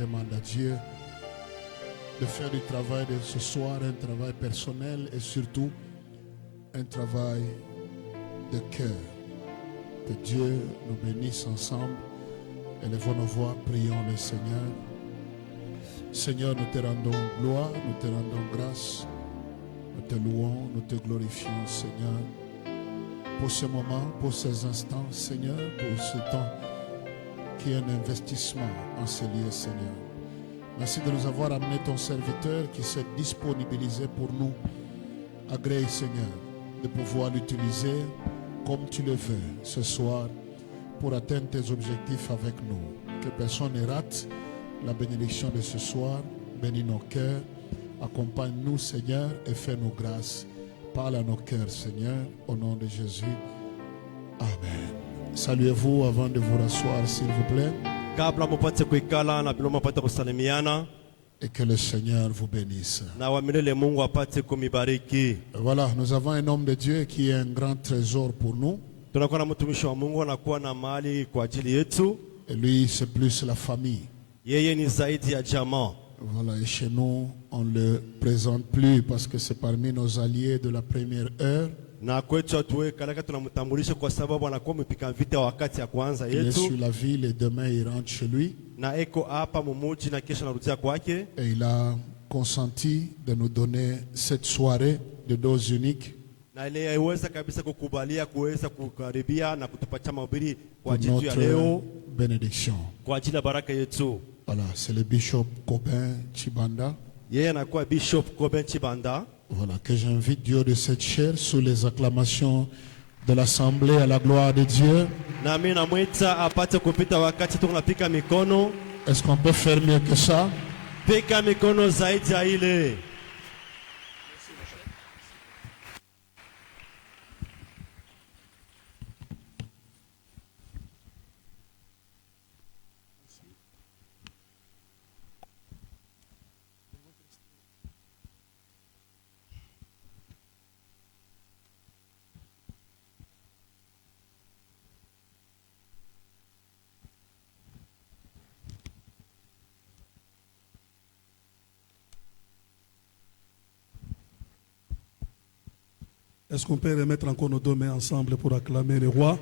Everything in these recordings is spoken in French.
demande à Dieu de faire du travail de ce soir un travail personnel et surtout un travail de cœur. Que Dieu nous bénisse ensemble. Élevons nos voix, prions le Seigneur. Seigneur, nous te rendons gloire, nous te rendons grâce, nous te louons, nous te glorifions, Seigneur, pour ce moment, pour ces instants, Seigneur, pour ce temps qui est un investissement en ces lieux, Seigneur. Merci de nous avoir amené ton serviteur qui s'est disponibilisé pour nous. Agrée, Seigneur, de pouvoir l'utiliser comme tu le veux ce soir pour atteindre tes objectifs avec nous. Que personne ne rate la bénédiction de ce soir. Bénis nos cœurs, accompagne-nous, Seigneur, et fais-nous grâce. Parle à nos cœurs, Seigneur, au nom de Jésus. Amen. Saluez-vous avant de vous rasseoir, s'il vous plaît. Et que le Seigneur vous bénisse. Voilà, nous avons un homme de Dieu qui est un grand trésor pour nous. Et lui, c'est plus la famille. Voilà, et chez nous, on ne le présente plus parce que c'est parmi nos alliés de la première heure. Il est sur la ville et demain il rentre chez lui. Et il a consenti de nous donner cette soirée de doses uniques pour notre bénédiction. Voilà, c'est le bishop Kobin Chibanda. Voilà, que j'invite Dieu de cette chair sous les acclamations de l'Assemblée à la gloire de Dieu. Est-ce qu'on peut faire mieux que ça? Est-ce qu'on peut remettre encore nos deux mains ensemble pour acclamer le roi?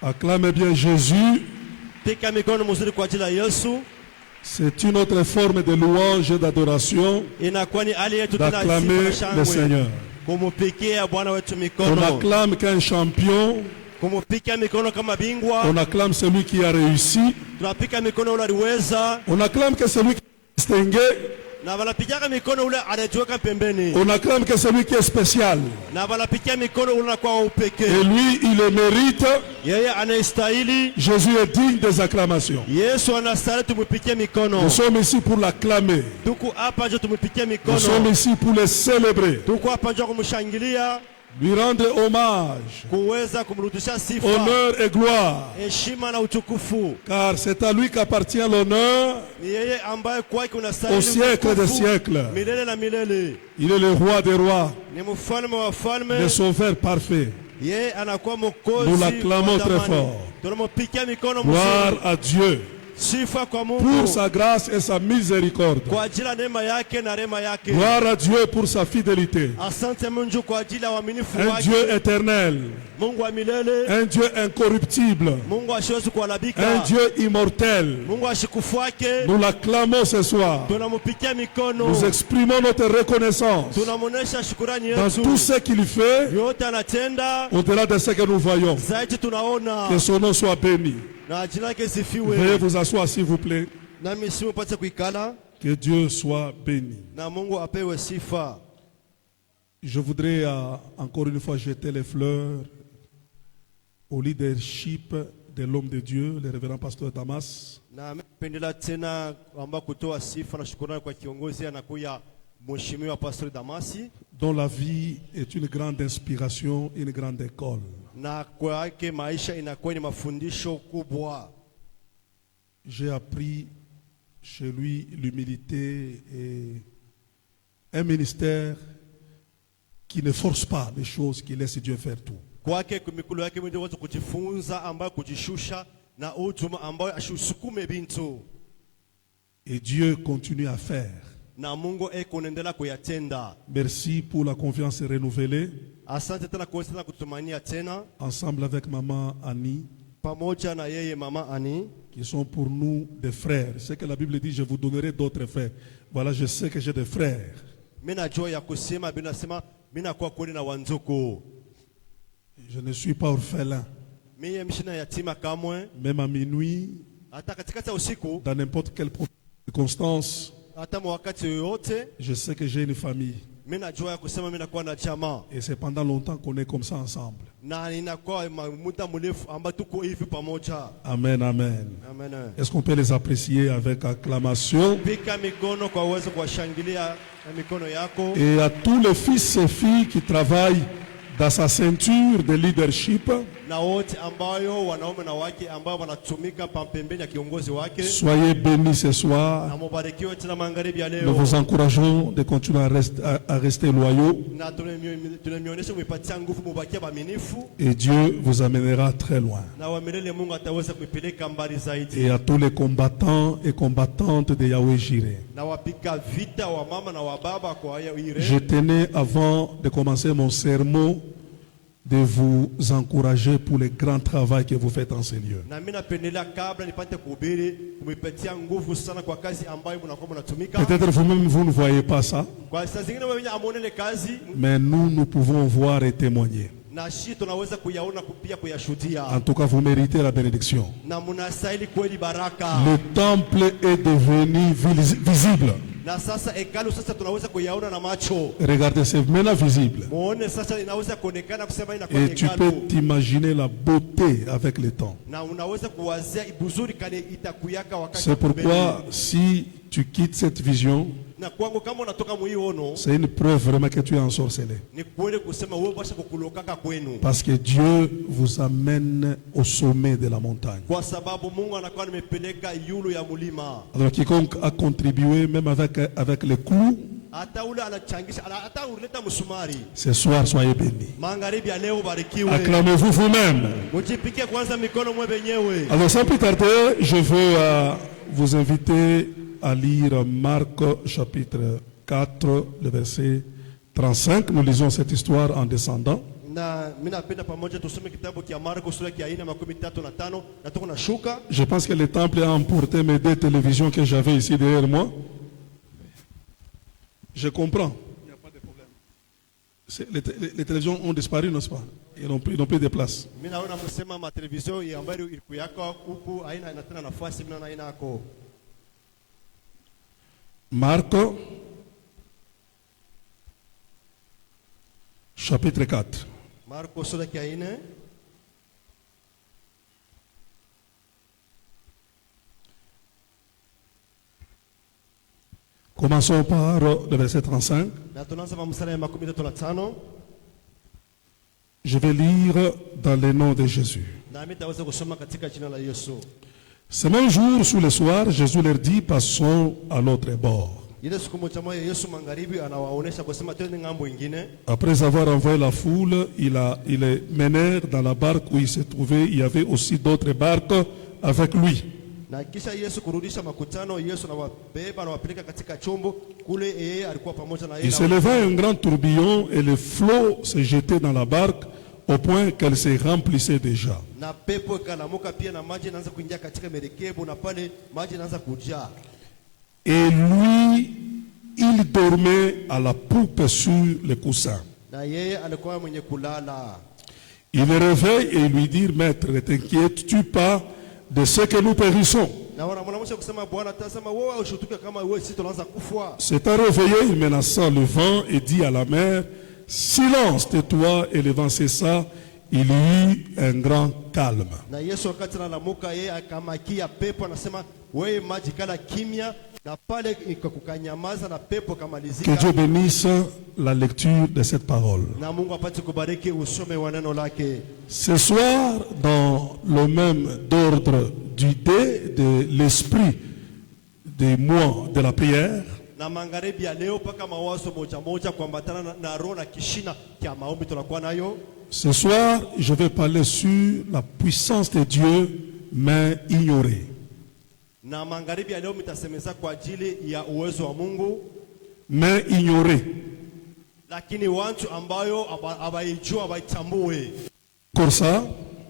Acclamez bien Jésus. C'est une autre forme de louange et d'adoration d'acclamer le Seigneur. On acclame qu'un champion. On acclame celui qui a réussi. On acclame que celui qui est distingué. On acclame que celui qui est spécial. Et lui, il le mérite. Jésus est digne des acclamations. Nous sommes ici pour l'acclamer. Nous sommes ici pour le célébrer. Lui rendre hommage, honneur et gloire, car c'est à lui qu'appartient l'honneur au siècle des siècles. Il est le roi des rois, le sauveur parfait. Nous l'acclamons très fort. Gloire à Dieu pour sa grâce et sa miséricorde. Gloire à Dieu pour sa fidélité. Un Dieu éternel. Un Dieu incorruptible. Un Dieu immortel. Nous l'acclamons ce soir. Nous exprimons notre reconnaissance dans tout ce qu'il fait, au-delà de ce que nous voyons. Que son nom soit béni. Veuillez vous asseoir, s'il vous plaît. Que Dieu soit béni. Je voudrais encore une fois jeter les fleurs au leadership de l'homme de Dieu, le révérend pasteur Damas. Dont la vie est une grande inspiration, une grande école. J'ai appris chez lui l'humilité et un ministère qui ne force pas les choses, qui laisse Dieu faire tout. kwake kumikulu yake mwende watu kujifunza ambayo kujishusha na ujuma ambayo ashusukume bintu. Et Dieu continue à faire. Na Mungu kunaendelea kuyatenda. Merci pour la confiance renouvelée. Asante tena kwa sana kutumania tena. Ensemble avec maman Annie. Pamoja na yeye mama Annie. Qui sont pour nous des frères. C'est que la Bible dit, je vous donnerai d'autres frères. Voilà, je sais que j'ai des frères. Mina joy ya kusema binasema mina kwa kweli na wanzuku. Je ne suis pas orphelin. Mimi mshina yatima kamwe. Même à minuit. Hata katikati usiku. Dans n'importe quelle circonstance. Hata wakati yote. Je sais que j'ai une famille. Mina joy ya kusema mina kwa na jamaa. Et c'est pendant longtemps qu'on est comme ça ensemble. Na ninakuwa muda mrefu ambao tuko hivi pamoja. Amen, amen. Amen. Est-ce qu'on peut les apprécier avec acclamation? Pika mikono kwa uwezo kuwashangilia mikono yako. Et à tous les fils et filles qui travaillent dans sa ceinture de leadership. Na wote ambayo wanaume na wake ambao wanatumika pembeni ya kiongozi wake. Soyez bénis ce soir. Na mubarikiwe tena magharibi ya leo. Nous vous encourageons de continuer à rester loyaux. Na tunamionyesha kuipatia nguvu mubakia baaminifu. Et Dieu vous amènera très loin. Na wamelele Mungu ataweza kuipeleka mbali zaidi. Et à tous les combattants et combattantes de Yahweh Jireh. Na wapika vita wa mama na wa baba kwa Yahweh. Je tenais avant de commencer mon sermon de vous encourager pour le grand travail que vous faites en ces lieux. Peut-être vous-même vous ne voyez pas ça, mais nous pouvons voir et témoigner. En tout cas, vous méritez la bénédiction. Le temple est devenu visible. Regardez, c'est maintenant visible. Et tu peux t'imaginer la beauté avec le temps. C'est pourquoi si tu quittes cette vision, c'est une preuve vraiment que tu es ensorcelé. Parce que Dieu vous amène au sommet de la montagne. Alors quiconque a contribué même avec les clous, ce soir soyez bénis. Acclamez-vous vous-même. Alors sans plus tarder, je veux vous inviter à lire Marc chapitre 4, le verset 35. Nous lisons cette histoire en descendant. Je pense que le temple a emporté mes 2 télévisions que j'avais ici derrière moi. Je comprends. Il n'y a pas de problème. Les télévisions ont disparu, n'est-ce pas? Ils n'ont plus de place. Marc, chapitre 4. Commençons par le verset 35. Je vais lire dans le nom de Jésus. Ce même jour, sous le soir, Jésus leur dit, passons à l'autre bord. Après avoir envoyé la foule, ils les menèrent dans la barque où il se trouvait. Il y avait aussi d'autres barques avec lui. Il se leva un grand tourbillon et le flot se jetait dans la barque au point qu'elle se remplissait déjà. Et lui, il dormait à la poupe sur le coussin. Il le réveille et lui dit, Maître, ne t'inquiètes-tu pas de ce que nous périssons? S'étant réveillé, il menaça le vent et dit à la mer, silence, tais-toi, et le vent cessa. Il y eut un grand calme. Que Dieu bénisse la lecture de cette parole. Ce soir, dans le même ordre d'idée de l'esprit des mois de la prière, Ce soir, je vais parler sur la puissance de Dieu, mais ignorée. Na magharibi ya leo mitasemeza kwa ajili ya uwezo wa Mungu, mais ignorée. Lakini watu ambayo abaijua abaitambue. Comme ça,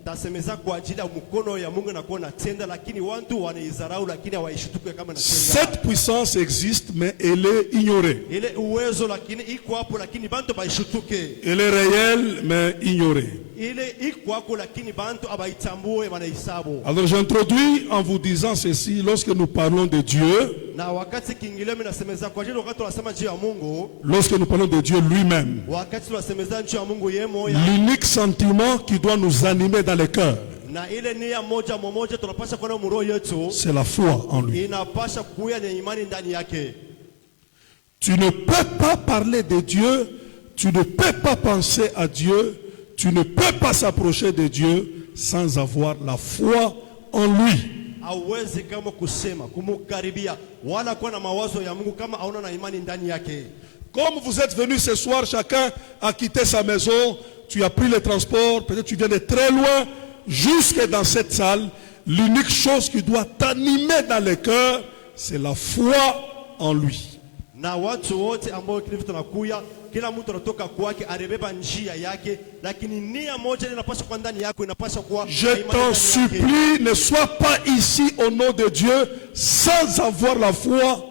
tasemeza kwa ajili ya mkono ya Mungu na kuona tenda, lakini watu wanaizarau lakini hawaishituke kama na tenda. Cette puissance existe mais elle est ignorée. Ile uwezo lakini iko hapo lakini bantu baishituke. Elle est réelle mais ignorée. Ile iko hapo lakini bantu abaitambue wanaisabu. Alors j'introduis en vous disant ceci: lorsque nous parlons de Dieu, na wakati kiingilio mimi nasemeza kwa ajili wakati tunasema juu ya Mungu, lorsque nous parlons de Dieu lui-même, wakati tunasemeza juu ya Mungu yeye moja, l'unique sentiment qui doit nous animer dans le cœur, na ile nia moja mmoja tunapaswa kuwa na roho yetu, c'est la foi en lui. Inapaswa kuwa na imani ndani yake. Tu ne peux pas parler de Dieu, tu ne peux pas penser à Dieu, tu ne peux pas s'approcher de Dieu sans avoir la foi en lui. Hauwezi kama kusema kumkaribia wala kuwa na mawazo ya Mungu kama hauna na imani ndani yake. Comme vous êtes venus ce soir, chacun a quitté sa maison, tu as pris le transport, peut-être tu viens de très loin, jusque dans cette salle, l'unique chose qui doit t'animer dans le cœur, c'est la foi en lui. Na watu wote ambao tunakuya, kila mtu anatoka kwake aribeba njia yake, lakini nia moja inapaswa kwa ndani yako, inapaswa kuwa. Je t'en supplie, ne sois pas ici au nom de Dieu sans avoir la foi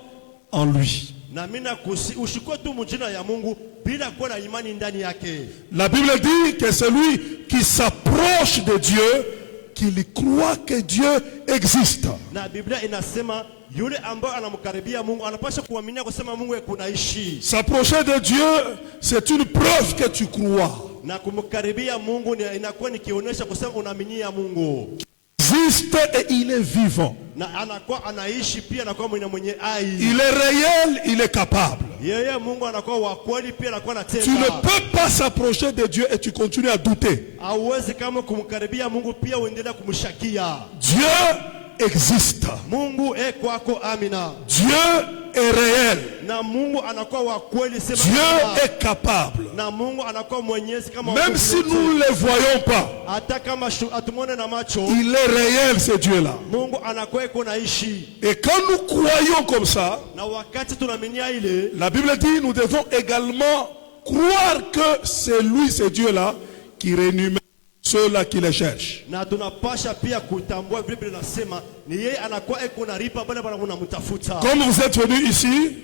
en lui. Na mina ushikwe tu mjina ya Mungu bila kuwa na imani ndani yake. La Bible dit que celui qui s'approche de Dieu, qu'il croit que Dieu existe. Na Biblia inasema yule ambaye anamkaribia Mungu anapaswa kuamini kusema Mungu kunaishi. S'approcher de Dieu, c'est une preuve que tu crois. Na kumkaribia Mungu inakuwa ni kionyesha kusema unaaminia Mungu. Existe et il est vivant. Na anakuwa anaishi pia anakuwa mwenye hai. Il est réel, il est capable. Yeye Mungu anakuwa wa kweli pia anakuwa anatenda. Tu ne peux pas s'approcher de Dieu et tu continues à douter. Hauwezi kama kumkaribia Mungu pia uendelea kumshakia. Dieu existe. Mungu kwako amina. Dieu est réel. Na Mungu anakuwa wa kweli sema. Dieu est capable. Na Mungu anakuwa mwenyezi kama. Même si nous ne le voyons pas, hata kama atumone na macho, il est réel ce Dieu-là. Mungu anakuwa kunaishi. Et quand nous croyons comme ça, na wakati tunaaminia ile, la Bible dit nous devons également croire que c'est lui, ce Dieu-là, qui rémunère ceux-là qui les cherchent. Na tunapasha pia kutambua Biblia inasema ni yeye anakuwa kunaripa bale bana mnamtafuta. Comme vous êtes venus ici,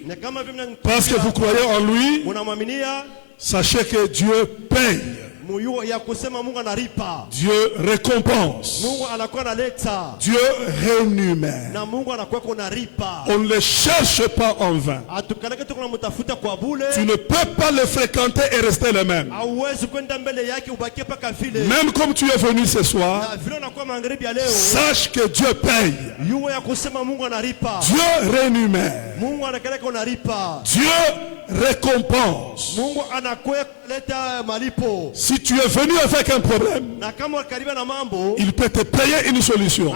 parce que vous croyez en lui, sachez que Dieu paye. Dieu récompense. Dieu rémunère. On ne le cherche pas en vain. Tu ne peux pas le fréquenter et rester le même. Même comme tu es venu ce soir, sache que Dieu paye. Dieu rémunère. Dieu récompense. Si tu es venu avec un problème, il peut te payer une solution.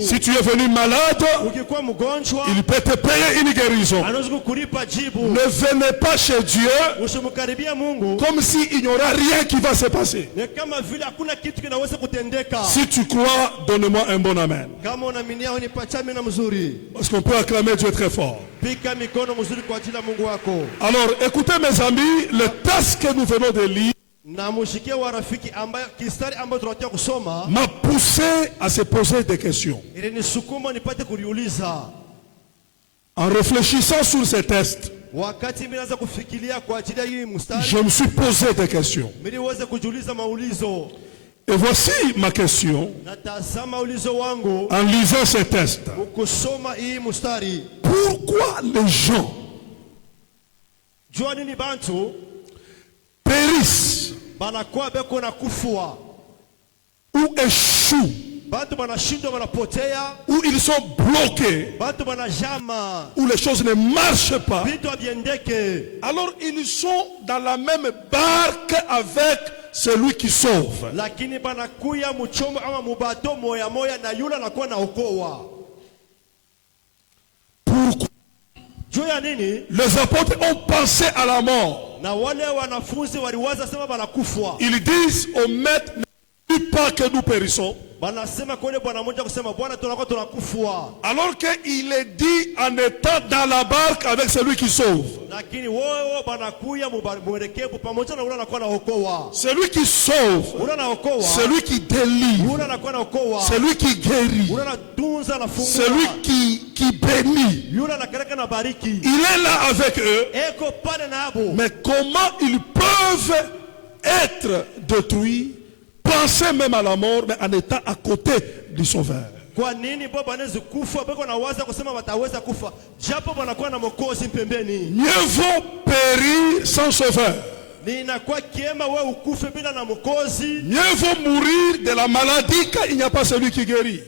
Si tu es venu malade, il peut te payer une guérison. Ne venez pas chez Dieu comme s'il n'y aura rien qui va se passer. Si tu crois, donne-moi un bon amen. Parce qu'on peut acclamer Dieu très fort. Alors, écoutez mes amis, le texte que nous venons de lire m'a poussé à se poser des questions. En réfléchissant sur ces textes, je me suis posé des questions. Et voici ma question en lisant ces textes. Pourquoi les gens périssent ou échouent, où ils sont bloqués, où les choses ne marchent pas, alors ils sont dans la même barque avec celui qui sauve. Pourquoi les apôtres ont pensé à la mort? Ils disent au maître, ne dis pas que nous périssons. Alors qu'il est dit en étant dans la barque avec celui qui sauve. Celui qui sauve, celui qui délivre, celui qui guérit, celui qui bénit. Il est là avec eux. Mais comment ils peuvent être détruits, penser même à la mort, mais en étant à côté du Sauveur? Mieux vaut périr sans Sauveur. Mieux vaut mourir de la maladie quand il n'y a pas celui qui guérit.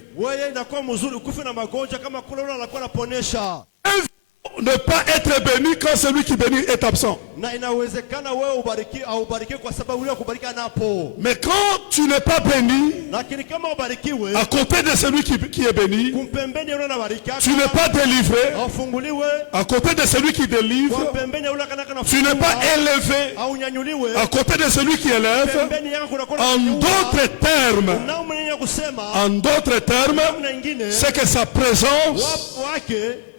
Ne pas être béni quand celui qui bénit est absent. Mais quand tu n'es pas béni, à côté de celui qui est béni, tu n'es pas délivré, à côté de celui qui délivre, tu n'es pas élevé, à côté de celui qui élève. En d'autres termes, c'est que sa présence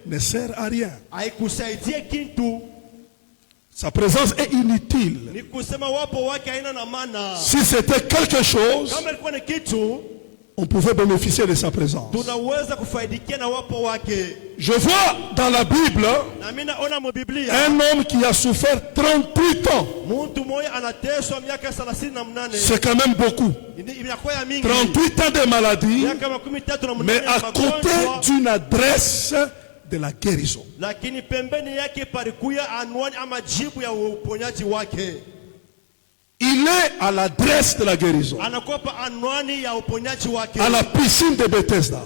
ne sert à rien. Sa présence est inutile. Si c'était quelque chose, on pouvait bénéficier de sa présence. Je vois dans la Bible un homme qui a souffert 38 ans. C'est quand même beaucoup. 38 ans de maladie, mais à côté d'une adresse de la guérison. Il est à l'adresse de la guérison. À la piscine de Bethesda.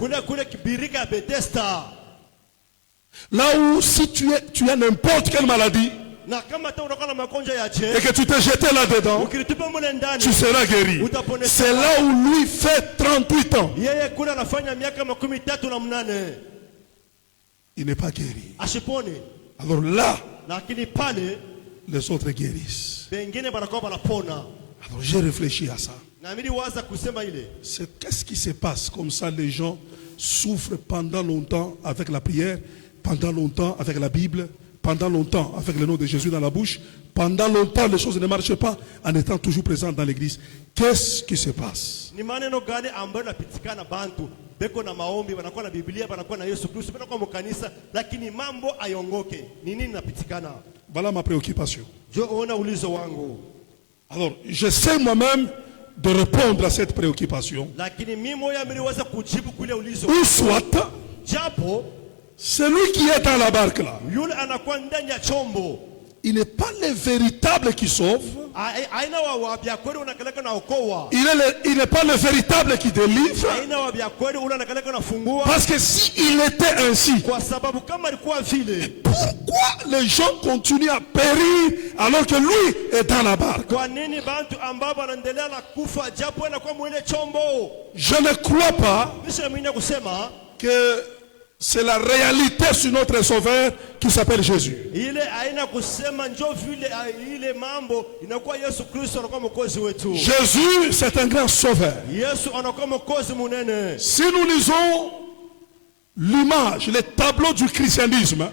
Là où si tu as n'importe quelle maladie et que tu t'es jeté là-dedans, tu seras guéri. C'est là où lui fait 38 ans. Il n'est pas guéri. Alors là, les autres guérissent. Alors j'ai réfléchi à ça. Qu'est-ce qui se passe comme ça? Les gens souffrent pendant longtemps avec la prière, pendant longtemps avec la Bible, pendant longtemps avec le nom de Jésus dans la bouche, pendant longtemps les choses ne marchent pas en étant toujours présents dans l'église. Qu'est-ce qui se passe? Voilà ma préoccupation. Alors, j'essaie moi-même de répondre à cette préoccupation. Ou soit, celui qui est dans la barque là, il n'est pas le véritable qui sauve. Il n'est pas le véritable qui délivre. Parce que s'il était ainsi, pourquoi les gens continuent à périr alors que lui est dans la barque? Je ne crois pas que c'est la réalité sur notre Sauveur qui s'appelle Jésus. Jésus, c'est un grand Sauveur. Si nous lisons l'image, les tableaux du christianisme,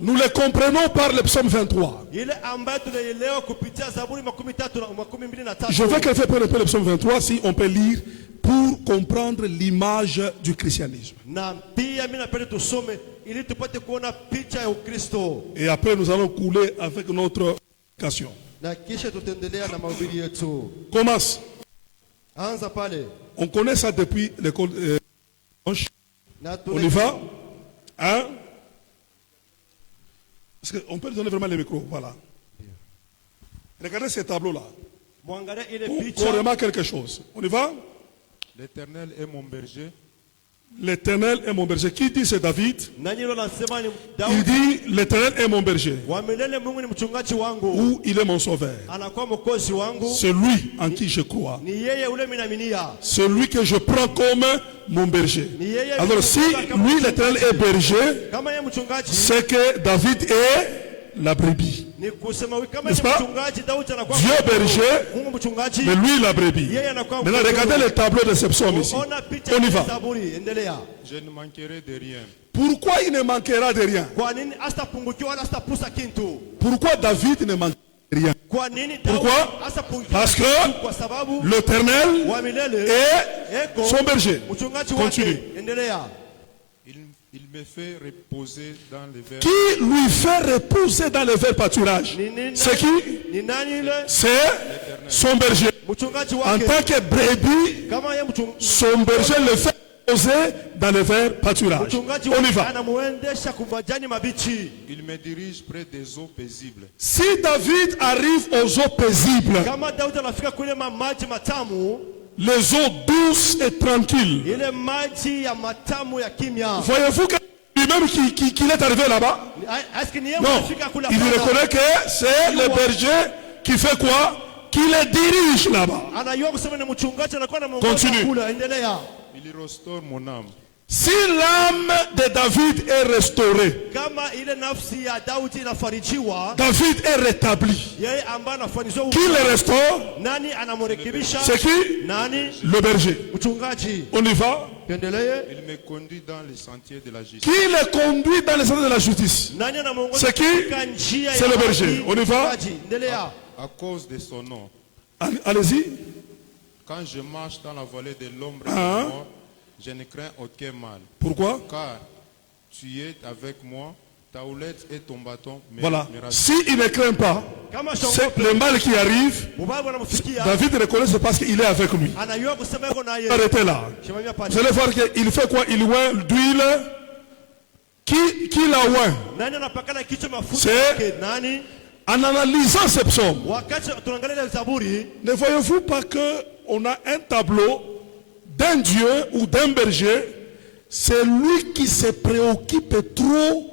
nous les comprenons par le psaume 23. Je veux que prenne un peu le psaume 23 si on peut lire pour comprendre l'image du christianisme. Et après nous allons couler avec notre éducation. Commence. On connaît ça depuis l'école. On y va? Hein? On peut donner vraiment les micros. Voilà. Regardez ces tableaux-là. On remarque quelque chose. On y va? L'Éternel est mon berger. L'Éternel est mon berger. Qui dit c'est David? Il dit l'Éternel est mon berger. Ou il est mon sauveur. Celui en qui je crois. Celui que je prends comme mon berger. Alors si lui l'Éternel est berger, c'est que David est la brebis. N'est-ce pas? Dieu berger, mais lui la brebis. Maintenant, regardez le tableau de ce psaume ici. On y va. Je ne manquerai de rien. Pourquoi il ne manquera de rien? Pourquoi David ne manquera de rien? Pourquoi? Parce que l'Éternel est son berger. Continue. Il me fait reposer dans les verts. Qui lui fait reposer dans les verts pâturages? C'est qui? C'est son berger. En tant que brebis, son berger le fait reposer dans les verts pâturages. On y va. Il me dirige près des eaux paisibles. Si David arrive aux eaux paisibles, les eaux douces et tranquilles, voyez-vous que lui-même qu'il est arrivé là-bas? Non, il reconnaît que c'est le berger qui fait quoi? Qui les dirige là-bas. Continue. Il restaure mon âme. Si l'âme de David est restaurée, David est rétabli. Qui le restaure? C'est qui? Le berger. On y va. Il me conduit dans les sentiers de la justice. Qui le conduit dans les sentiers de la justice? C'est qui? C'est le berger. On y va. À cause de son nom. Allez-y. Quand je marche dans la vallée de l'ombre de la mort, je ne crains aucun mal. Pourquoi? Car tu es avec moi, ta houlette et ton bâton me voilà. rassurent. S'il ne craint pas, c'est le mal qui arrive. David reconnaît c'est parce qu'il est avec lui. Arrêtez là. Vous allez voir qu'il fait quoi? Il oint d'huile. Qui l'a oint? C'est en analysant ce psaume. Ne voyez-vous pas qu'on a un tableau d'un Dieu ou d'un berger? C'est lui qui se préoccupe trop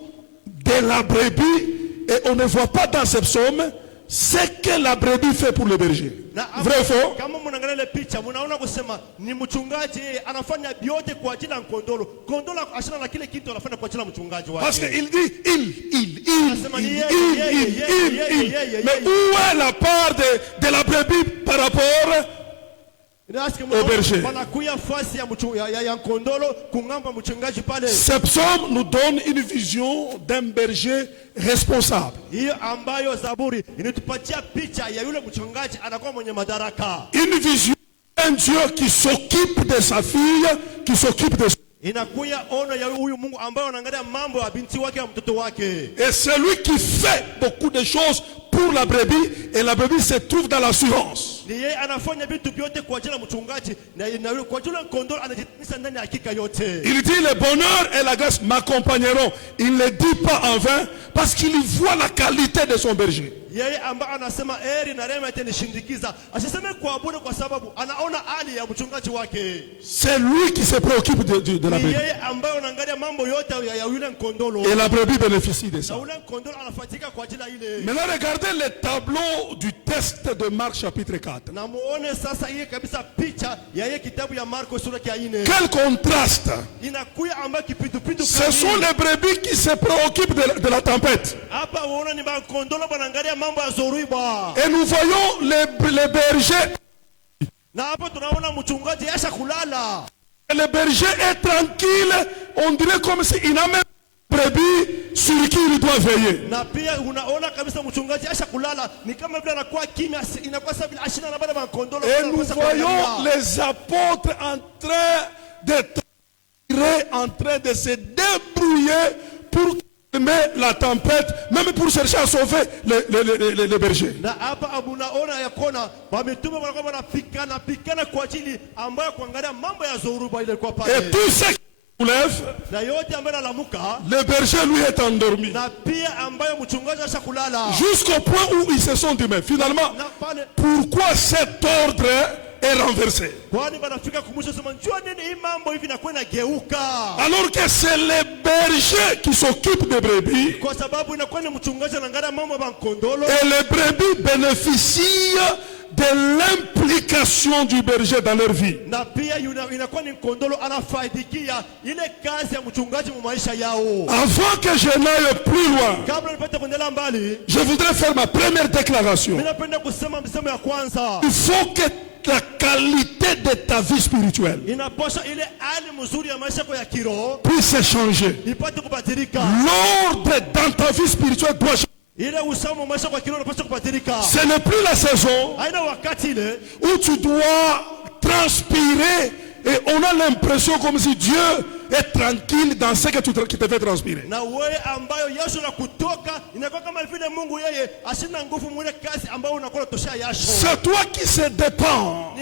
de la brebis et on ne voit pas dans ce psaume ce que la brebis fait pour le berger. Vrai ou faux? Parce qu'il dit il. Mais où est la part de la brebis par rapport au berger? Ce psaume nous donne une vision d'un berger responsable. Une vision d'un Dieu qui s'occupe de sa fille, qui s'occupe de son. Et c'est lui qui fait beaucoup de choses pour la brebis et la brebis se trouve dans l'assurance. Il dit le bonheur et la grâce m'accompagneront. Il ne dit pas en vain parce qu'il voit la qualité de son berger. C'est lui qui se préoccupe de la brebis. Et la brebis bénéficie de ça. Maintenant regardez le tableau du texte de Marc chapitre 4. Quel contraste! Ce sont les brebis qui se préoccupent de la tempête. Et nous voyons les bergers. Et le berger est tranquille. On dirait comme s'il n'a même brebis sur qui il doit veiller. Et nous voyons les apôtres en train de se débrouiller pour calmer la tempête, même pour chercher à sauver les bergers. Et tout ce qui soulève, le berger lui est endormi. Jusqu'au point où ils se sont dit, mais finalement, pourquoi cet ordre est renversé? Alors que c'est les bergers qui s'occupent des brebis. Et les brebis bénéficient de l'implication du berger dans leur vie. Avant que je n'aille plus loin, je voudrais faire ma première déclaration. Il faut que la qualité de ta vie spirituelle puisse changer. L'ordre dans ta vie spirituelle doit changer. Ce n'est plus la saison où tu dois transpirer et on a l'impression comme si Dieu est tranquille dans ce que tu te fais transpirer. C'est toi qui se dépend.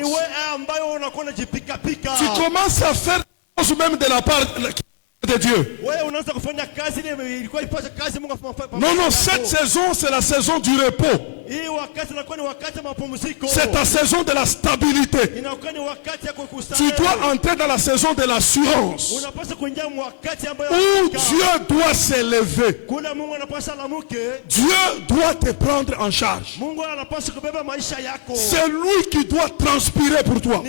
Tu commences à faire même de la part de Dieu. Non, cette saison, c'est la saison du repos. C'est ta saison de la stabilité. Tu dois entrer dans la saison de l'assurance, où Dieu doit s'élever. Dieu doit te prendre en charge. C'est lui qui doit transpirer pour toi.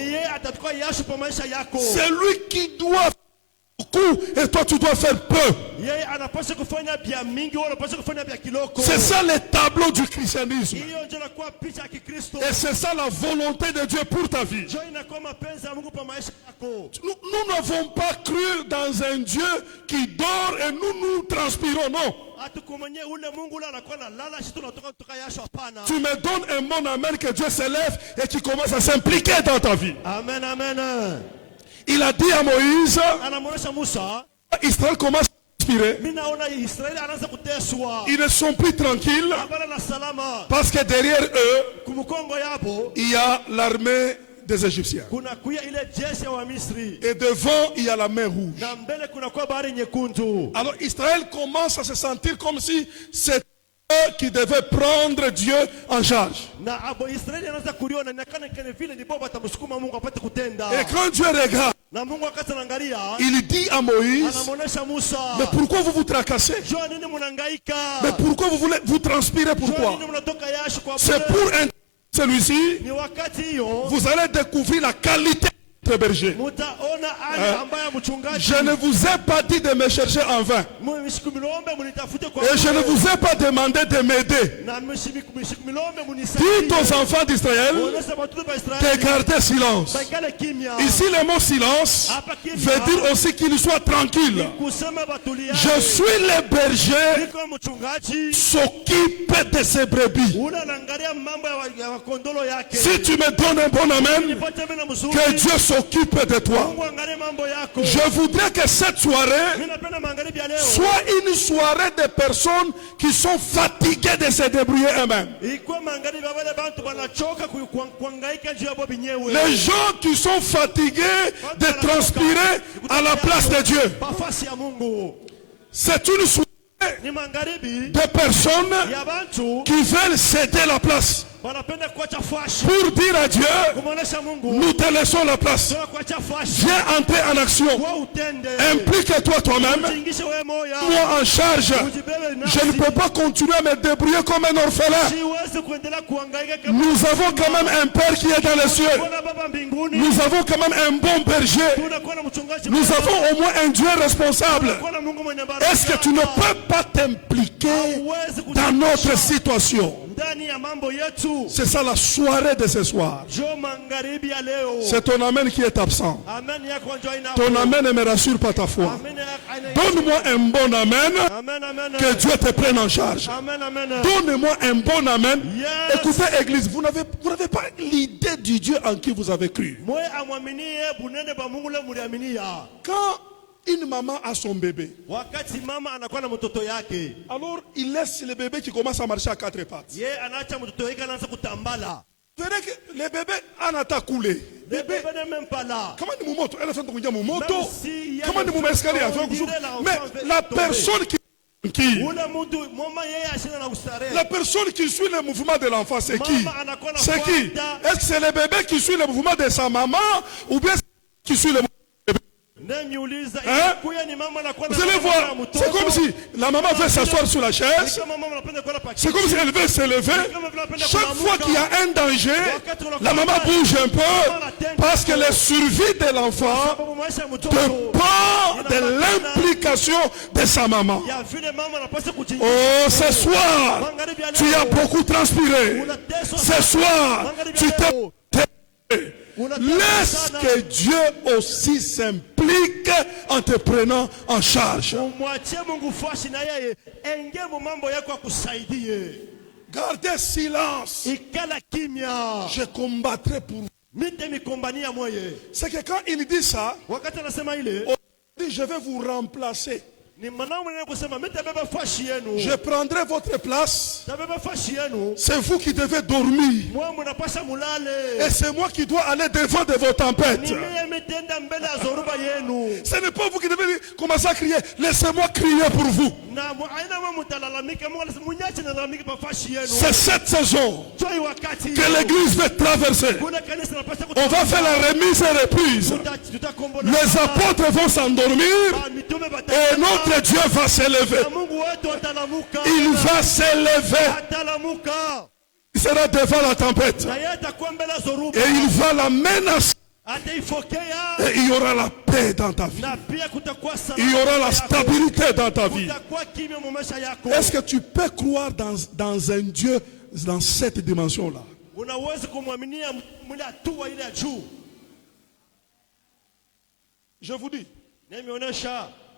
C'est lui qui doit beaucoup et toi tu dois faire peu. C'est ça le tableau du christianisme. Et c'est ça la volonté de Dieu pour ta vie. Nous n'avons pas cru dans un Dieu qui dort et nous transpirons, non. Tu me donnes un bon amen que Dieu s'élève et qui commence à s'impliquer dans ta vie. Amen, amen. Il a dit à Moïse, Israël commence à respirer. Ils ne sont plus tranquilles parce que derrière eux, il y a l'armée des Égyptiens. Et devant, il y a la mer rouge. Alors Israël commence à se sentir comme si c'était eux qui devaient prendre Dieu en charge. Et quand Dieu regarde, il dit à Moïse, mais pourquoi vous vous tracassez? Mais pourquoi vous voulez vous transpirer? Pourquoi? C'est pour un celui-ci, vous allez découvrir la qualité de berger. Je ne vous ai pas dit de me chercher en vain. Et je ne vous ai pas demandé de m'aider. Dites aux enfants d'Israël de garder silence. Ici le mot silence veut dire aussi qu'il soit tranquille. Je suis le berger qui s'occupe de ses brebis. Si tu me donnes un bon amen, que Dieu s'occupe de toi. Je voudrais que cette soirée soit une soirée de personnes qui sont fatiguées de se débrouiller eux-mêmes. Les gens qui sont fatigués de transpirer à la place de Dieu. C'est une soirée de personnes qui veulent céder la place pour dire à Dieu, nous te laissons la place. Viens entrer en action. Implique-toi toi-même. Moi en charge. Je ne peux pas continuer à me débrouiller comme un orphelin. Nous avons quand même un Père qui est dans les cieux. Nous avons quand même un bon berger. Nous avons au moins un Dieu responsable. Est-ce que tu ne peux pas t'impliquer dans notre situation? C'est ça la soirée de ce soir. C'est ton amen qui est absent. Ton amen ne me rassure pas ta foi. Donne-moi un bon amen, que Dieu te prenne en charge. Donne-moi un bon amen. Écoutez église, vous n'avez pas l'idée du Dieu en qui vous avez cru. Quand une maman a son bébé, alors il laisse le bébé qui commence à marcher à quatre pattes. Vous verrez que le bébé en a coulé. Comment il moto? Comment il escalier? Mais la personne la personne qui suit le mouvement de l'enfant, c'est qui? C'est qui? Est-ce que c'est le bébé qui suit le mouvement de sa maman ou bien qui suit le mouvement de Hein? Vous allez voir, c'est comme si la maman veut s'asseoir sur la chaise. C'est comme si elle veut se lever. Chaque fois qu'il y a un danger, la maman bouge un peu parce que la survie de l'enfant dépend de l'implication de sa maman. Oh, ce soir, tu as beaucoup transpiré. Ce soir, tu t'es... Laisse que Dieu aussi s'implique en te prenant en charge. Gardez silence. Je combattrai pour vous. C'est que quand il dit ça, il dit je vais vous remplacer. Je prendrai votre place. C'est vous qui devez dormir. Et c'est moi qui dois aller devant de vos tempêtes. Ce n'est pas vous qui devez commencer à crier. Laissez-moi crier pour vous. C'est cette saison que l'église va traverser. On va faire la remise et reprise. Les apôtres vont s'endormir. Et notre Dieu va s'élever. Il va s'élever. Il sera devant la tempête. Et il va la menacer. Et il y aura la paix dans ta vie. Il y aura la stabilité dans ta vie. Est-ce que tu peux croire dans un Dieu dans cette dimension-là? Je vous dis,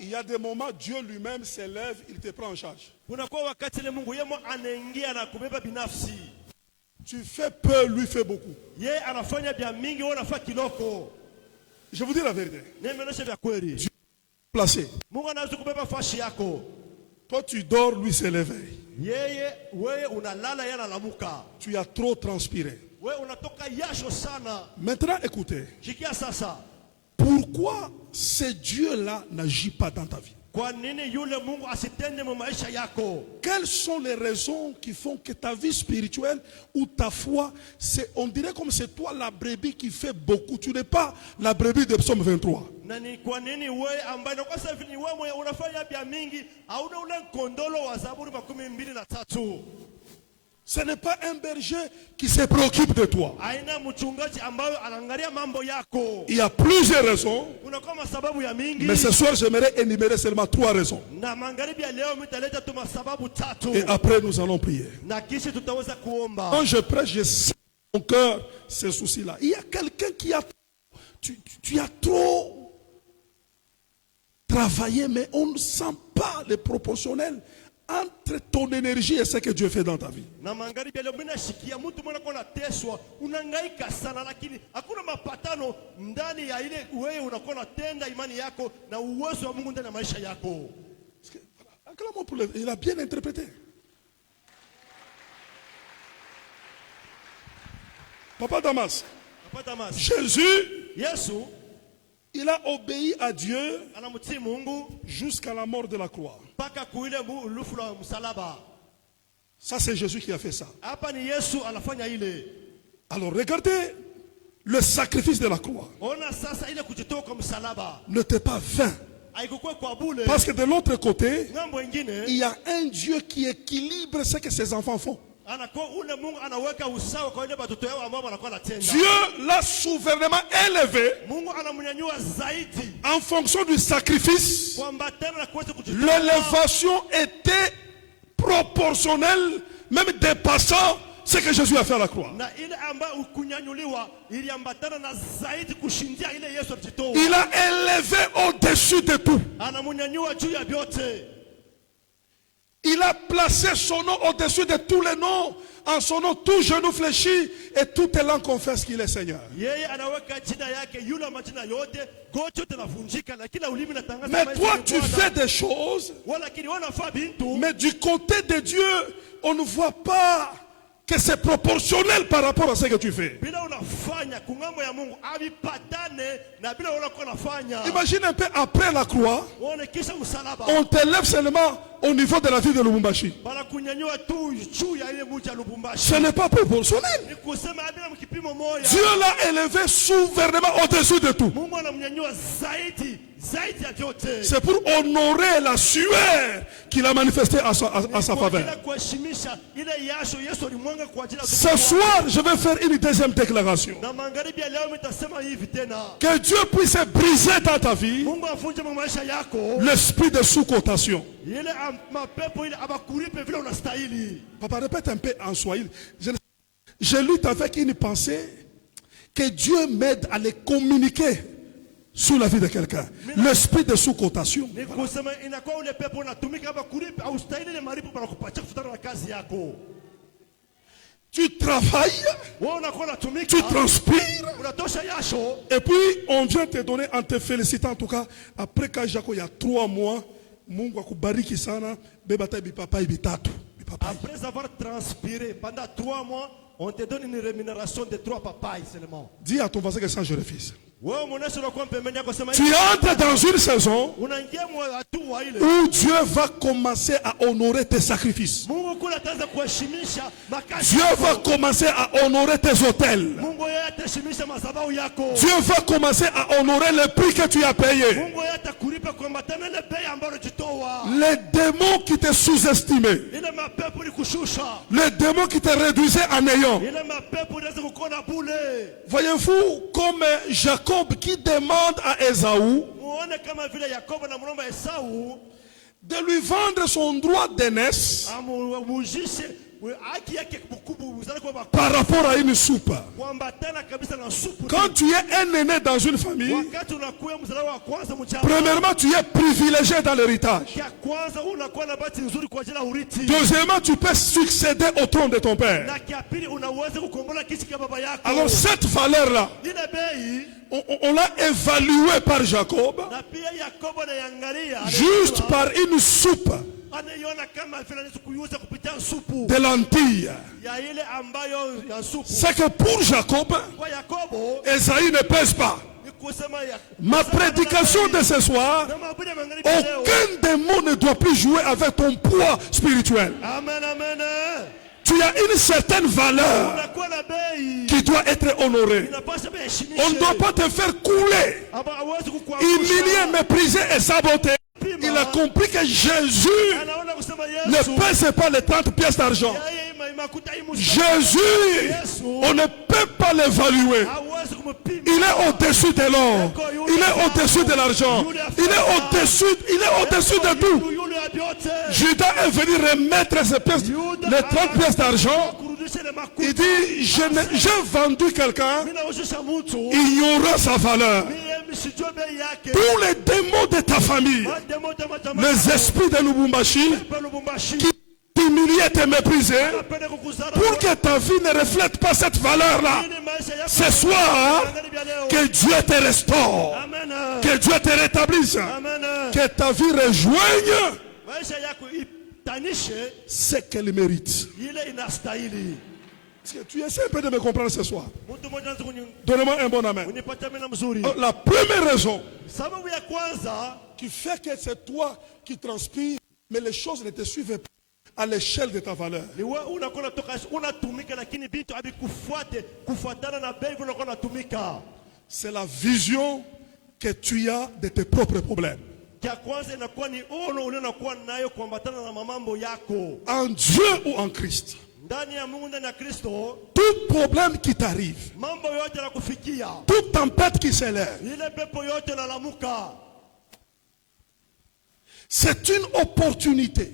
il y a des moments, Dieu lui-même s'élève, il te prend en charge. Tu fais peu, lui fait beaucoup. Je vous dis la vérité. Dieu est placé. Toi tu dors, lui se réveille. Tu as trop transpiré. Maintenant écoutez. Pourquoi ce Dieu-là n'agit pas dans ta vie? Quelles sont les raisons qui font que ta vie spirituelle ou ta foi, on dirait comme c'est toi la brebis qui fait beaucoup. Tu n'es pas la brebis de Psaume 23. Ce n'est pas un berger qui se préoccupe de toi. Il y a plusieurs raisons. Mais ce soir, j'aimerais énumérer seulement 3 raisons. Et après, nous allons prier. Quand je prêche, je sens dans mon cœur ces soucis-là. Il y a quelqu'un qui a... Tu as trop travaillé, mais on ne sent pas le proportionnel entre ton énergie et ce que Dieu fait dans ta vie. Il a bien interprété. Papa Damas, Jésus, il a obéi à Dieu jusqu'à la mort de la croix. Ça, c'est Jésus qui a fait ça. Alors, regardez le sacrifice de la croix. N'était pas vain. Parce que de l'autre côté, il y a un Dieu qui équilibre ce que ses enfants font. Dieu l'a souverainement élevé en fonction du sacrifice. L'élévation était proportionnelle, même dépassant ce que Jésus a fait à la croix. Il a élevé au-dessus de tout. Il a placé son nom au-dessus de tous les noms. En son nom, tout genou fléchit et toute langue confesse qu'il est Seigneur. Mais toi, tu fais des choses, mais du côté de Dieu, on ne voit pas que c'est proportionnel par rapport à ce que tu fais. Imagine un peu après la croix, on t'élève seulement au niveau de la ville de Lubumbashi. Ce n'est pas proportionnel. Dieu l'a élevé souverainement au-dessus de tout. C'est pour honorer la sueur qu'il a manifestée à sa faveur. Ce soir, je vais faire une deuxième déclaration. Que Dieu puisse briser dans ta vie l'esprit de sous-cotation. Papa, répète un peu en swahili. Je lutte avec une pensée que Dieu m'aide à les communiquer sous la vie de quelqu'un. L'esprit de sous-cotation. Tu travailles, tu transpires, et puis on vient te donner en te félicitant en tout cas. Après Kajako, il y a 3 mois, Mungu akubariki sana, bebata bipapa ibitatu. Après avoir transpiré pendant 3 mois, on te donne une rémunération de 3 papayes seulement. Dis à ton voisin que ça je refuse. Tu entres dans une saison où Dieu va commencer à honorer tes sacrifices. Dieu va commencer à honorer tes hôtels. Dieu va commencer à honorer le prix que tu as payé. Les démons qui te sous-estimaient, les démons qui te réduisaient à néant. Voyez-vous comme Jacob qui demande à Esaü de lui vendre son droit d'aînesse par rapport à une soupe. Quand tu es un aîné dans une famille, premièrement, tu es privilégié dans l'héritage. Deuxièmement, tu peux succéder au trône de ton père. Alors cette valeur-là, on l'a évaluée par Jacob juste par une soupe de lentilles. C'est que pour Jacob, Esaü ne pèse pas. Ma prédication de ce soir, aucun démon ne doit plus jouer avec ton poids spirituel. Amen, amen. Tu as une certaine valeur qui doit être honorée. On ne doit pas te faire couler, humilier, mépriser et saboter. Il a compris que Jésus ne pèse pas les 30 pièces d'argent. Jésus, on ne peut pas l'évaluer. Il est au-dessus de l'or. Il est au-dessus de l'argent. Il est au-dessus de tout. Judas est venu remettre ces pièces, les 30 pièces d'argent. Il dit, j'ai vendu quelqu'un ignorant sa valeur. Tous les démons de ta famille, les esprits de Lubumbashi qui t'humilient et te mépriser, pour que ta vie ne reflète pas cette valeur-là, ce soir, que Dieu te restaure, que Dieu te rétablisse, que ta vie rejoigne ce qu'elle mérite. Est-ce que tu essaies un peu de me comprendre ce soir? Donnez-moi un bon amen. La première raison qui fait que c'est toi qui transpires, mais les choses ne te suivent pas à l'échelle de ta valeur. C'est la vision que tu as de tes propres problèmes. En Dieu ou en Christ. Tout problème qui t'arrive, toute tempête qui s'élève, c'est une opportunité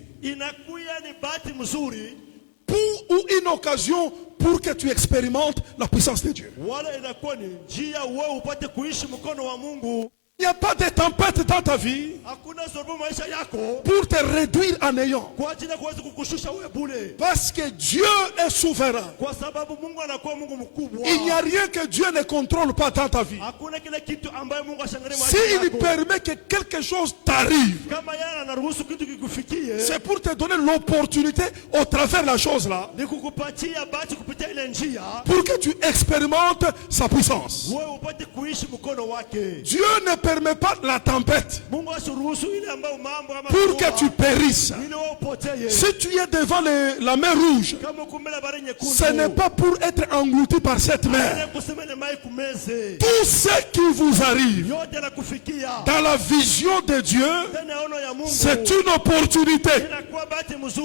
ou une occasion pour que tu expérimentes la puissance de Dieu. Il n'y a pas de tempête dans ta vie pour te réduire à néant. Parce que Dieu est souverain. Il n'y a rien que Dieu ne contrôle pas dans ta vie. S'il permet que quelque chose t'arrive, c'est pour te donner l'opportunité au travers de la chose là, pour que tu expérimentes sa puissance. Dieu ne permet pas la tempête pour que tu périsses. Si tu es devant la mer rouge, ce n'est pas pour être englouti par cette mer. Tout ce qui vous arrive dans la vision de Dieu, c'est une opportunité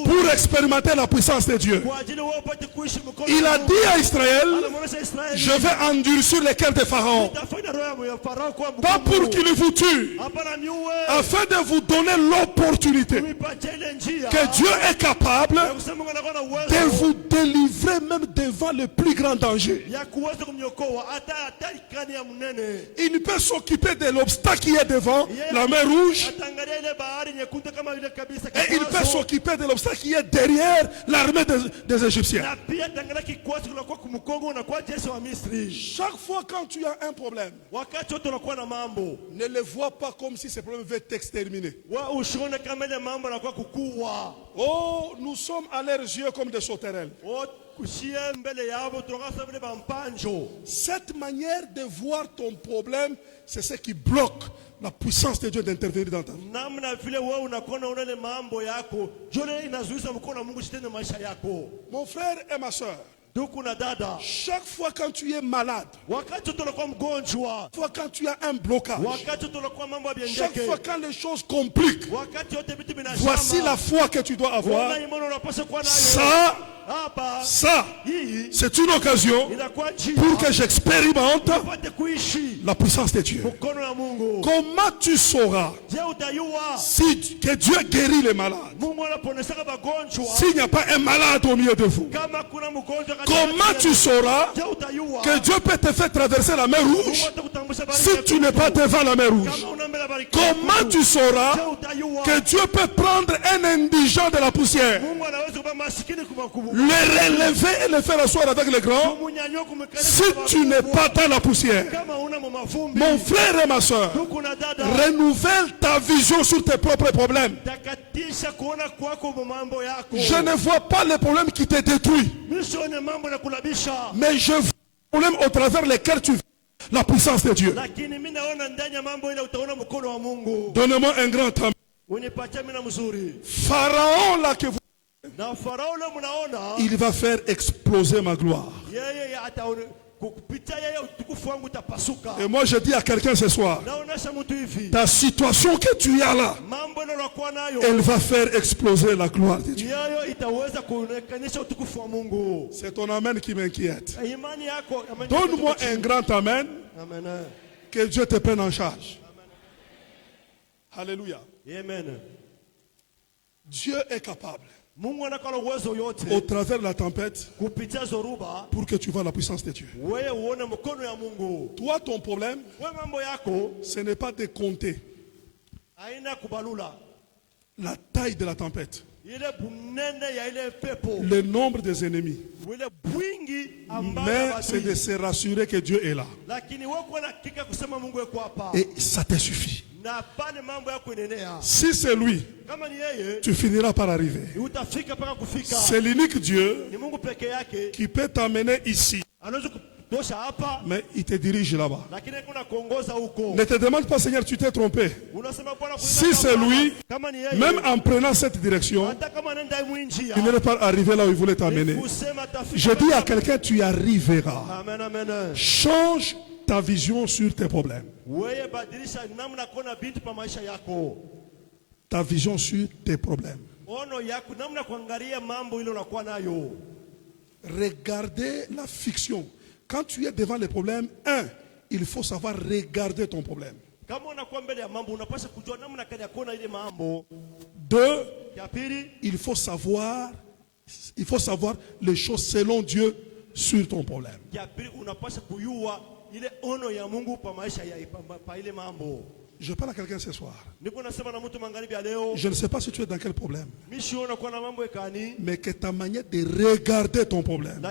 pour expérimenter la puissance de Dieu. Il a dit à Israël, je vais endurcir les cœurs de Pharaon, pas pour qu'il vous tue, afin de vous donner l'opportunité que Dieu est capable de vous délivrer même devant le plus grand danger. Il peut s'occuper de l'obstacle qui est devant la mer rouge, et il peut s'occuper de l'obstacle qui est derrière l'armée des Égyptiens. Chaque fois quand tu as un problème, ne le vois pas comme si ce problème veut t'exterminer. Oh, nous sommes à leurs yeux comme des sauterelles. Cette manière de voir ton problème, c'est ce qui bloque la puissance de Dieu d'intervenir dans ta vie. Mon frère et ma soeur, chaque fois quand tu es malade, chaque fois quand tu as un blocage, chaque fois quand les choses compliquent, voici la foi que tu dois avoir. Ça, c'est une occasion pour que j'expérimente la puissance de Dieu. Comment tu sauras que Dieu guérit les malades s'il n'y a pas un malade au milieu de vous? Comment tu sauras que Dieu peut te faire traverser la mer rouge si tu n'es pas devant la mer rouge? Comment tu sauras que Dieu peut prendre un indigent de la poussière, le relever et le faire asseoir avec les grands si tu n'es pas dans la poussière? Mon frère et ma soeur, renouvelle ta vision sur tes propres problèmes. Je ne vois pas les problèmes qui te détruisent, mais je vois les problèmes au travers lesquels tu vis la puissance de Dieu. Donnez-moi un grand amen. Pharaon là que vous, il va faire exploser ma gloire. Et moi je dis à quelqu'un ce soir, ta situation que tu as là, elle va faire exploser la gloire de Dieu. C'est ton amen qui m'inquiète. Donne-moi un grand amen. Que Dieu te prenne en charge. Alléluia. Dieu est capable, au travers de la tempête, pour que tu vois la puissance de Dieu. Toi, ton problème, ce n'est pas de compter la taille de la tempête, le nombre des ennemis, mais c'est de se rassurer que Dieu est là. Et ça te suffit. Si c'est lui, tu finiras par arriver. C'est l'unique Dieu qui peut t'amener ici, mais il te dirige là-bas. Ne te demande pas, Seigneur, tu t'es trompé. Si c'est lui, même en prenant cette direction, il n'est pas arrivé là où il voulait t'amener. Je dis à quelqu'un, tu y arriveras. Change ta vision sur tes problèmes. Ta vision sur tes problèmes. Regardez la fiction. Quand tu es devant les problèmes, il faut savoir regarder ton problème. 2, il faut savoir les choses selon Dieu sur ton problème. Je parle à quelqu'un ce soir. Je ne sais pas si tu es dans quel problème, mais que ta manière de regarder ton problème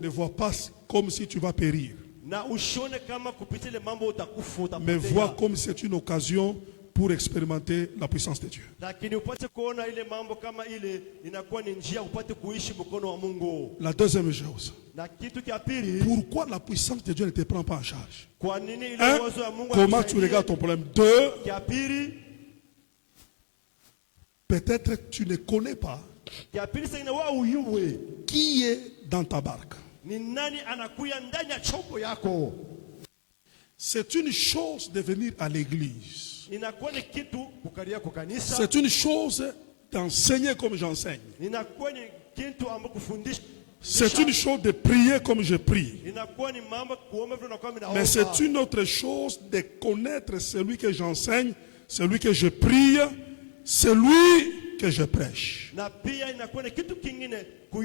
ne voit pas comme si tu vas périr, mais vois comme c'est une occasion pour expérimenter la puissance de Dieu. La deuxième chose, pourquoi la puissance de Dieu ne te prend pas en charge? Un, comment tu regardes ton problème? Deux, peut-être tu ne connais pas qui est dans ta barque. C'est une chose de venir à l'église. C'est une chose d'enseigner comme j'enseigne. C'est une chose de prier comme je prie. Mais c'est une autre chose de connaître celui que j'enseigne, celui que je prie, celui que je prêche. Vous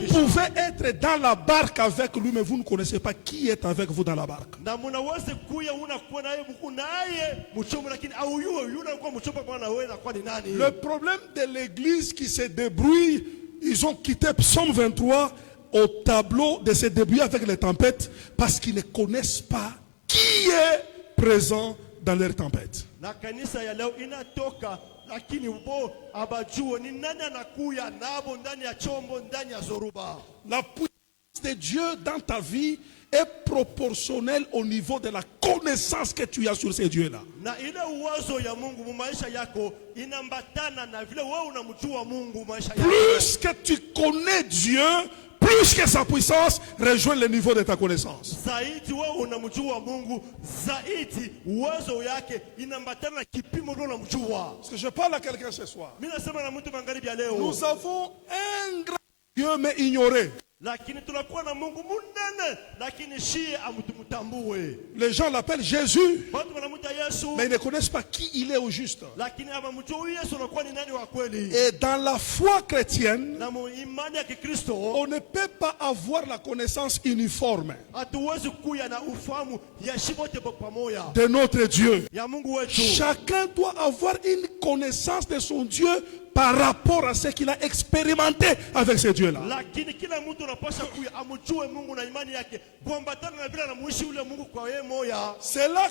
pouvez être dans la barque avec lui, mais vous ne connaissez pas qui est avec vous dans la barque. Le problème de l'église qui se débrouille, ils ont quitté Psaume 23 au tableau de se débrouiller avec les tempêtes parce qu'ils ne connaissent pas qui est présent dans leur tempête. La puissance de Dieu dans ta vie est proportionnelle au niveau de la connaissance que tu as sur ces dieux-là. Plus que tu connais Dieu, plus que sa puissance rejoint le niveau de ta connaissance. Est-ce que je parle à quelqu'un ce soir? Nous avons un grand Dieu mais ignoré. Les gens l'appellent Jésus, mais ils ne connaissent pas qui il est au juste. Et dans la foi chrétienne, on ne peut pas avoir la connaissance uniforme de notre Dieu. Chacun doit avoir une connaissance de son Dieu par rapport à ce qu'il a expérimenté avec ce Dieu-là. C'est là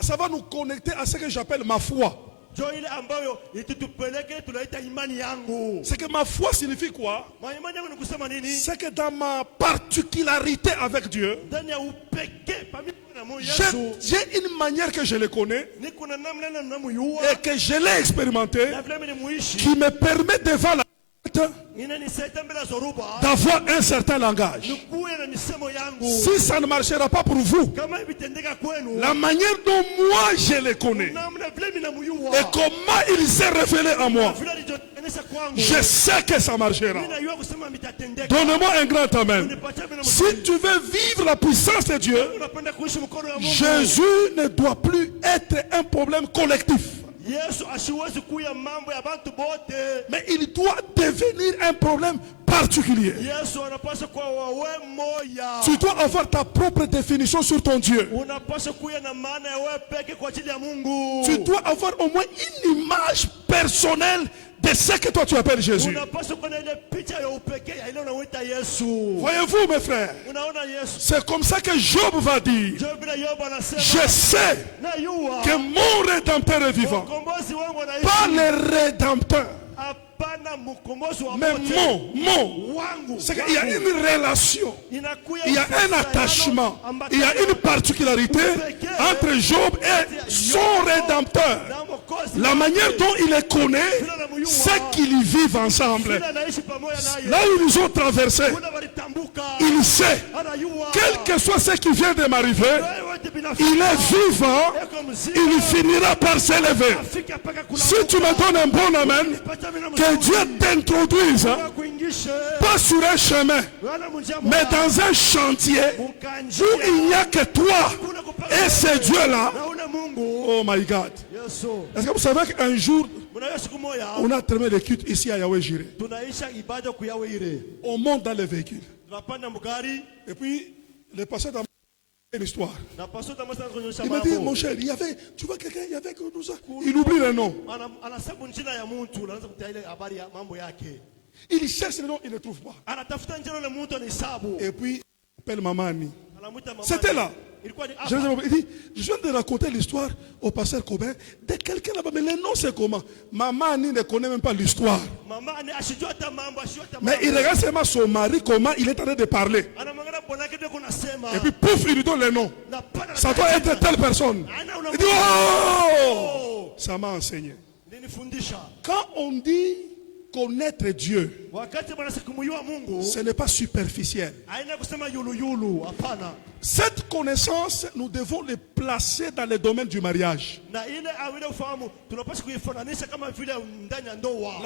ça va nous connecter à ce que j'appelle ma foi. C'est que ma foi signifie quoi? C'est que dans ma particularité avec Dieu, j'ai une manière que je le connais et que je l'ai expérimenté qui me permet devant la d'avoir un certain langage. Si ça ne marchera pas pour vous, la manière dont moi je le connais et comment il s'est révélé à moi, je sais que ça marchera. Donne-moi un grand amen. Si tu veux vivre la puissance de Dieu, Jésus ne doit plus être un problème collectif. Mais il doit devenir un problème particulier. Tu dois avoir ta propre définition sur ton Dieu. Tu dois avoir au moins une image personnelle de ce que toi tu appelles Jésus. Voyez-vous mes frères, c'est comme ça que Job va dire: je sais que mon Rédempteur est vivant. Pas le Rédempteur, mais mon. C'est qu'il y a une relation, il y a un attachement, il y a une particularité entre Job et son Rédempteur. La manière dont il les connaît, c'est qu'ils y vivent ensemble. Là où ils ont traversé, il sait, quel que soit ce qui vient de m'arriver, il est vivant, il finira par s'élever. Si tu me donnes un bon amen, que Dieu t'introduise, pas sur un chemin, mais dans un chantier où il n'y a que toi et ce Dieu-là. Oh my God. Est-ce que vous savez qu'un jour, on a terminé le culte ici à Yahweh Jireh. On monte dans le véhicule. Et puis, le pasteur dans une histoire. Il m'a dit, mon cher, il y avait, tu vois quelqu'un, il y avait que nous a. Il oublie le nom. Il cherche le nom, il ne trouve pas. Et puis, il appelle Maman Annie. C'était là. Il dit, je viens de raconter l'histoire au pasteur Cobain de quelqu'un là-bas, mais le nom c'est comment? Maman Annie ne connaît même pas l'histoire. Mais il regarde seulement son mari, comment il est en train de parler. Et puis pouf, il lui donne le nom. Ça doit être telle personne. Il dit, oh! Ça m'a enseigné. Quand on dit connaître Dieu, ce n'est pas superficiel. Cette connaissance, nous devons les placer dans le domaine du mariage. La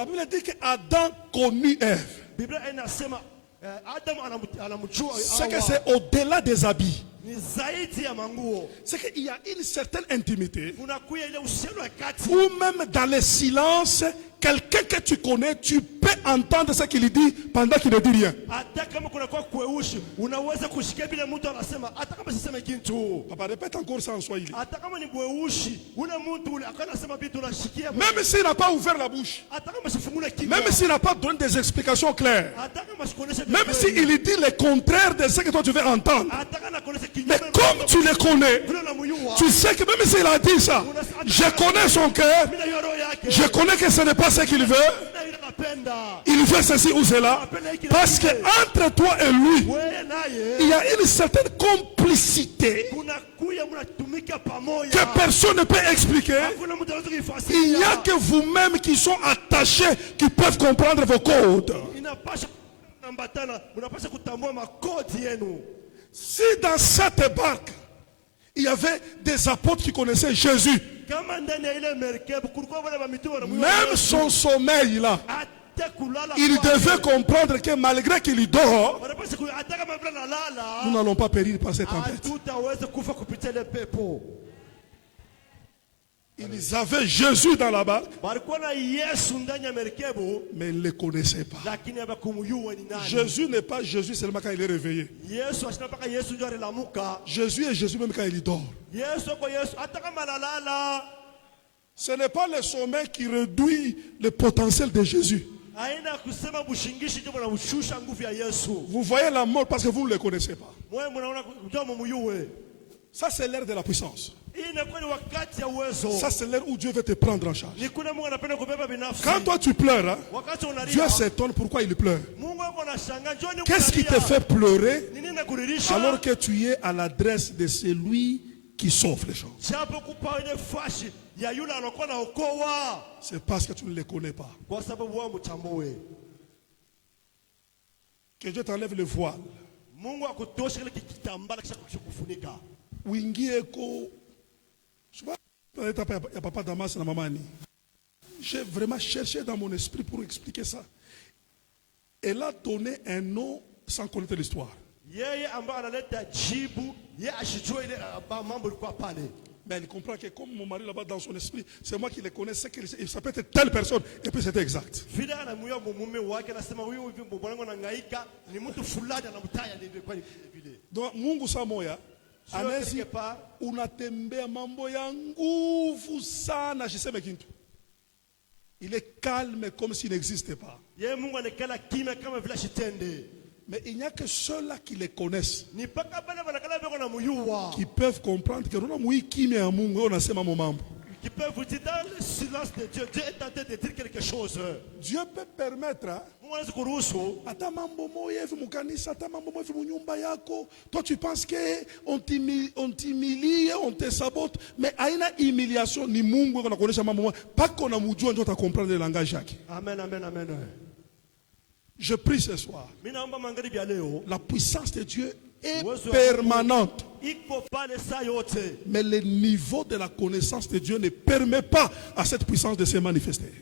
Bible dit qu'Adam connut Ève. C'est que c'est au-delà des habits. C'est qu'il y a une certaine intimité ou même dans le silence, quelqu'un que tu connais, tu peux entendre ce qu'il dit pendant qu'il ne dit rien. Papa, répète encore ça en Swahili. Même s'il n'a pas ouvert la bouche, même s'il n'a pas donné des explications claires, même s'il dit le contraire de ce que toi tu veux entendre, mais comme tu le connais, tu sais que même s'il a dit ça, je connais son cœur, je connais que ce n'est pas ce qu'il veut, il veut ceci ou cela, parce que entre toi et lui, il y a une certaine complicité que personne ne peut expliquer. Il n'y a que vous-même qui sont attachés, qui peuvent comprendre vos codes. Si dans cette barque, il y avait des apôtres qui connaissaient Jésus, même son sommeil là, il devait comprendre que malgré qu'il dort, nous n'allons pas périr par cette tempête. Ils avaient Jésus dans la barque, mais ils ne le connaissaient pas. Jésus n'est pas Jésus seulement quand il est réveillé. Jésus est Jésus même quand il dort. Ce n'est pas le sommeil qui réduit le potentiel de Jésus. Vous voyez la mort parce que vous ne le connaissez pas. Ça c'est l'ère de la puissance. Ça c'est l'ère où Dieu veut te prendre en charge. Quand toi tu pleures, hein, Dieu s'étonne pourquoi il pleure. Qu'est-ce qui te fait pleurer alors que tu es à l'adresse de celui qui sauve les gens? C'est parce que tu ne les connais pas. Que Dieu t'enlève le voile. J'ai vraiment cherché dans mon esprit pour expliquer ça. Elle a donné un nom sans connaître l'histoire. Mais elle comprend que comme mon mari là-bas dans son esprit, c'est moi qui le connais, ça peut être telle personne, et puis c'était exact. Donc Mungu Samoya, anezi unatembea mambo ya nguvu sana, jiseme kintu. Il est calme comme s'il n'existait pas. Mais il n'y a que ceux-là qui les connaissent, qui peuvent comprendre que qui peuvent vous dire dans le silence de Dieu, Dieu est en train de dire quelque chose. Dieu peut permettre, toi tu penses qu'on t'humilie, on te sabote, mais il y a une humiliation, ni Mungu qu'on connaît pas qu'on a Mungu, on doit comprendre le langage. Amen, amen, amen. Je prie ce soir. La puissance de Dieu est permanente. Mais le niveau de la connaissance de Dieu ne permet pas à cette puissance de se manifester.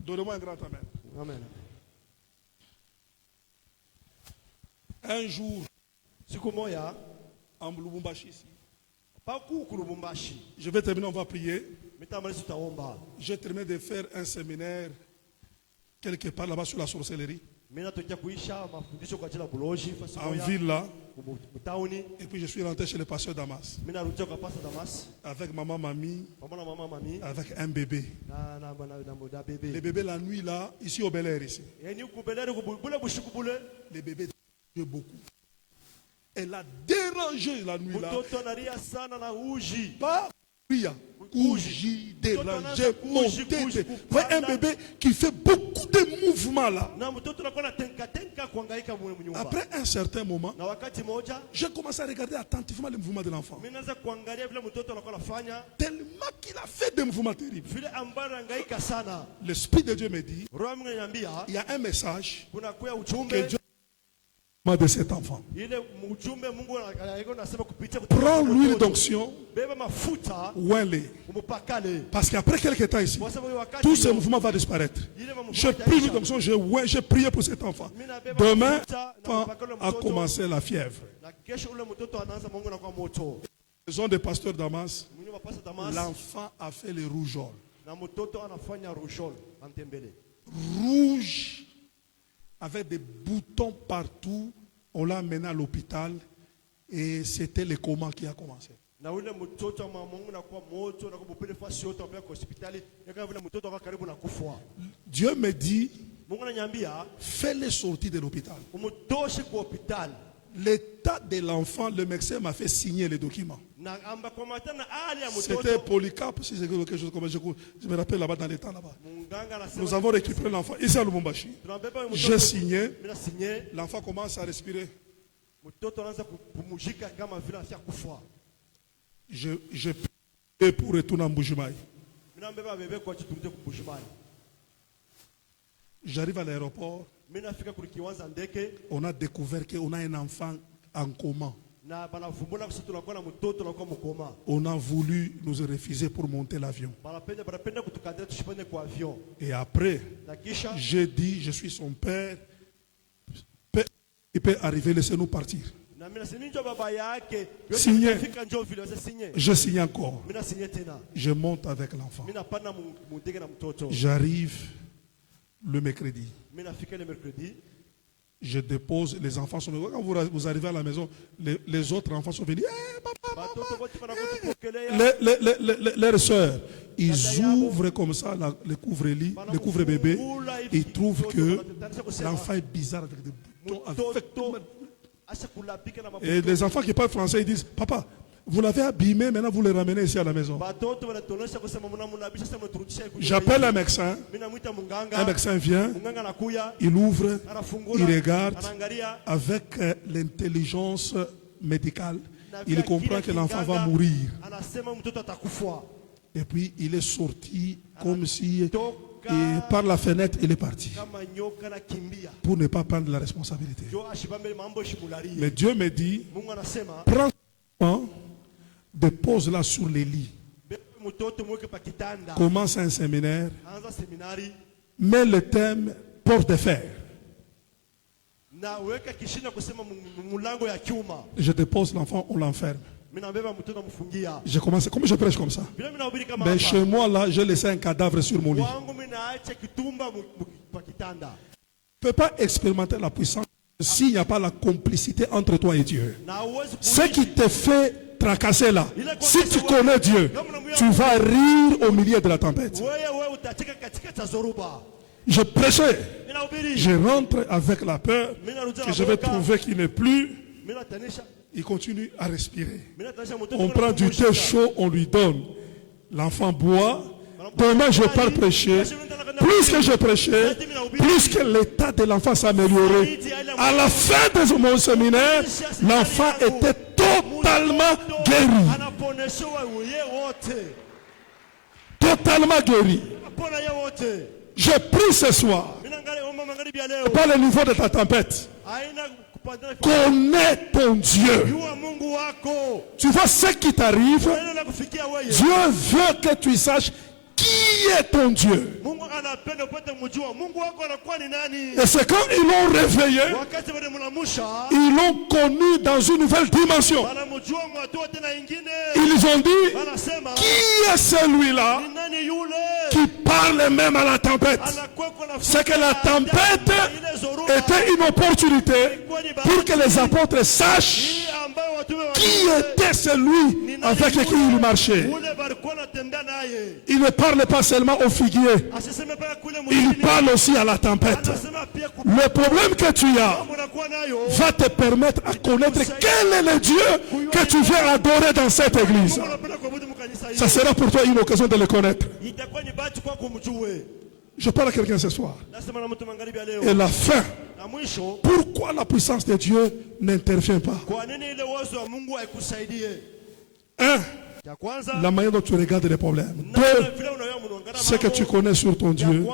Donnez-moi un grand amen. Amen. Un jour, en Lubumbashi, je vais terminer, on va prier. J'ai terminé de faire un séminaire quelque part là-bas sur la sorcellerie. en ville là. Et puis je suis rentré chez le pasteur Damas. Avec maman, mamie, avec un bébé. Les bébés la nuit là, ici au Bel Air ici. Les bébés dérangent beaucoup. Elle a dérangé la nuit là. Pas bougie, dérangé, monté. Un bébé qui fait beaucoup de mouvements là. Après un certain moment, j'ai commencé à regarder attentivement les mouvements de l'enfant. Tellement qu'il a fait des mouvements terribles. L'Esprit de Dieu me dit, il y a un message que Dieu de cet enfant. Prends l'huile d'onction, ouin-les. Parce qu'après quelques temps ici, tout ce mouvement va disparaître. J'ai pris l'huile d'onction, j'ai prié pour cet enfant. Demain, l'enfant a commencé la fièvre. Maison de pasteur Damas, l'enfant a fait le rougeole. Rouge, avec des boutons partout. On l'a amené à l'hôpital et c'était le coma qui a commencé. Dieu me dit, fais-le sortir de l'hôpital. L'état de l'enfant, le médecin m'a fait signer les documents. C'était Polycarpe, si c'est quelque chose comme ça. Je me rappelle là-bas dans les temps là-bas. Nous avons récupéré l'enfant ici à Lubumbashi. J'ai signé. L'enfant commence à respirer. Je prie pour retourner en Mbujimaï. J'arrive à l'aéroport. On a découvert qu'on a un enfant en coma. On a voulu nous refuser pour monter l'avion. Et après, j'ai dit, je suis son père. Il peut arriver, laissez-nous partir. Signé. Je signe encore. Je monte avec l'enfant. J'arrive le mercredi. Je dépose, les enfants sont venus. Quand vous arrivez à la maison, les autres enfants sont venus. Hey, papa, leurs soeurs, ils ouvrent comme ça le couvre-lit, le couvre-bébé. Ils trouvent que l'enfant est bizarre avec des boutons. Et les enfants qui parlent français, ils disent, papa, vous l'avez abîmé, maintenant vous le ramenez ici à la maison. J'appelle un médecin vient, il ouvre, il regarde, avec l'intelligence médicale, il comprend que l'enfant va mourir. Et puis il est sorti comme si, et par la fenêtre, il est parti. Pour ne pas prendre la responsabilité. Mais Dieu me dit, prends l'enfant, dépose-la sur les lits. Commence un séminaire. Mets le thème porte de fer. Je dépose l'enfant, on l'enferme. Je commence, comme je prêche comme ça. Mais chez moi, là, j'ai laissé un cadavre sur mon lit. Tu ne peux pas expérimenter la puissance s'il n'y a pas la complicité entre toi et Dieu. Ce qui te fait tracasser là, si tu connais Dieu, tu vas rire au milieu de la tempête. Je prêchais. Je rentre avec la peur que je vais trouver qu'il n'est plus. Il continue à respirer. On prend du thé chaud, on lui donne. L'enfant boit. Demain, je pars prêcher. Plus que je prêchais, plus que l'état de l'enfant s'améliorait. À la fin de mon séminaire, l'enfant était totalement guéri. Totalement guéri. Je prie ce soir. Pas le niveau de ta tempête. Connais ton Dieu. Tu vois ce qui t'arrive. Dieu veut que tu saches qui est ton Dieu. Et c'est quand ils l'ont réveillé, ils l'ont connu dans une nouvelle dimension. Ils ont dit, qui est celui-là qui parle parle même à la tempête. C'est que la tempête était une opportunité pour que les apôtres sachent qui était celui avec qui il marchait. Il ne parle pas seulement au figuier, il parle aussi à la tempête. Le problème que tu as va te permettre à connaître quel est le Dieu que tu viens adorer dans cette église. Ça sera pour toi une occasion de le connaître. Je parle à quelqu'un ce soir. Et la fin. Pourquoi la puissance de Dieu n'intervient pas? Un, la manière dont tu regardes les problèmes. Deux, ce que tu connais sur ton Dieu.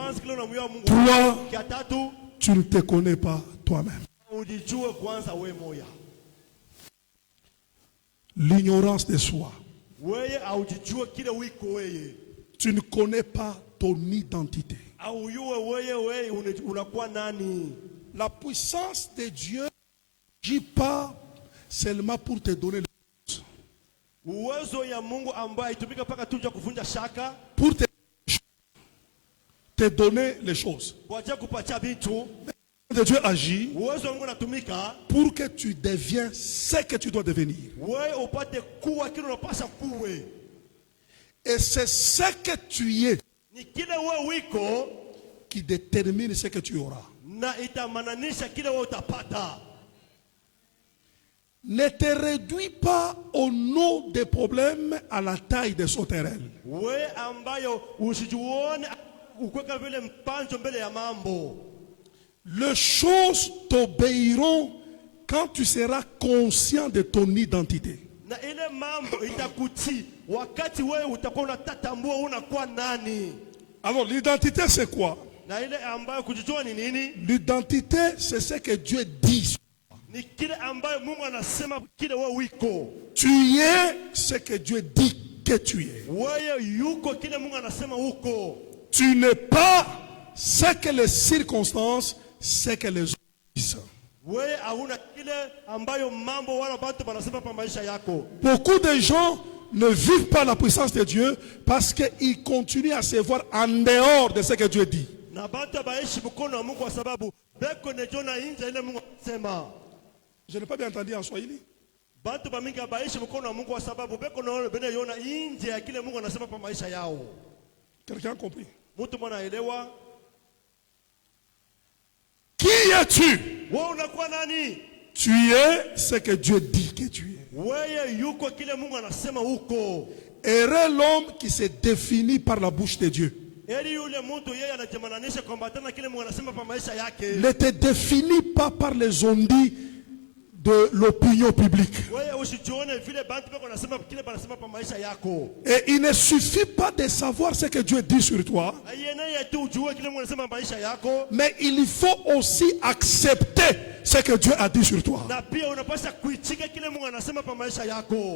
Trois, tu ne te connais pas toi-même. L'ignorance de soi. Tu ne connais pas ton identité. La puissance de Dieu n'agit pas seulement pour te donner les choses. Pour te donner les choses. Dieu agit pour que tu deviennes ce que tu dois devenir. Et c'est ce que tu es qui détermine ce que tu auras. Ne te réduis pas au nom des problèmes à la taille des sauterelles. Les choses t'obéiront quand tu seras conscient de ton identité. Alors l'identité c'est quoi? L'identité c'est ce que Dieu dit. Tu es ce que Dieu dit que tu es. Tu n'es pas ce que les circonstances, ce que les autres disent. Beaucoup de gens ne vivent pas la puissance de Dieu parce qu'ils continuent à se voir en dehors de ce que Dieu dit. Je n'ai pas bien entendu en Swahili. Quelqu'un a compris? Qui es-tu? Tu es ce que Dieu dit que tu es. Heureux l'homme qui se définit par la bouche de Dieu. Ne te définis pas par les ondits de l'opinion publique. Et il ne suffit pas de savoir ce que Dieu dit sur toi, mais il faut aussi accepter ce que Dieu a dit sur toi.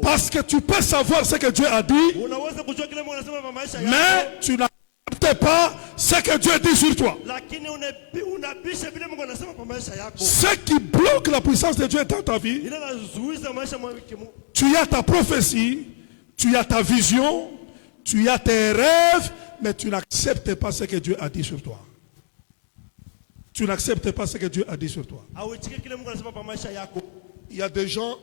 Parce que tu peux savoir ce que Dieu a dit, mais tu n'acceptes pas ce que Dieu dit sur toi. Ce qui bloque la puissance de Dieu dans ta vie, tu as ta prophétie, tu as ta vision, tu as tes rêves, mais tu n'acceptes pas ce que Dieu a dit sur toi. Tu n'acceptes pas ce que Dieu a dit sur toi. Il y a des gens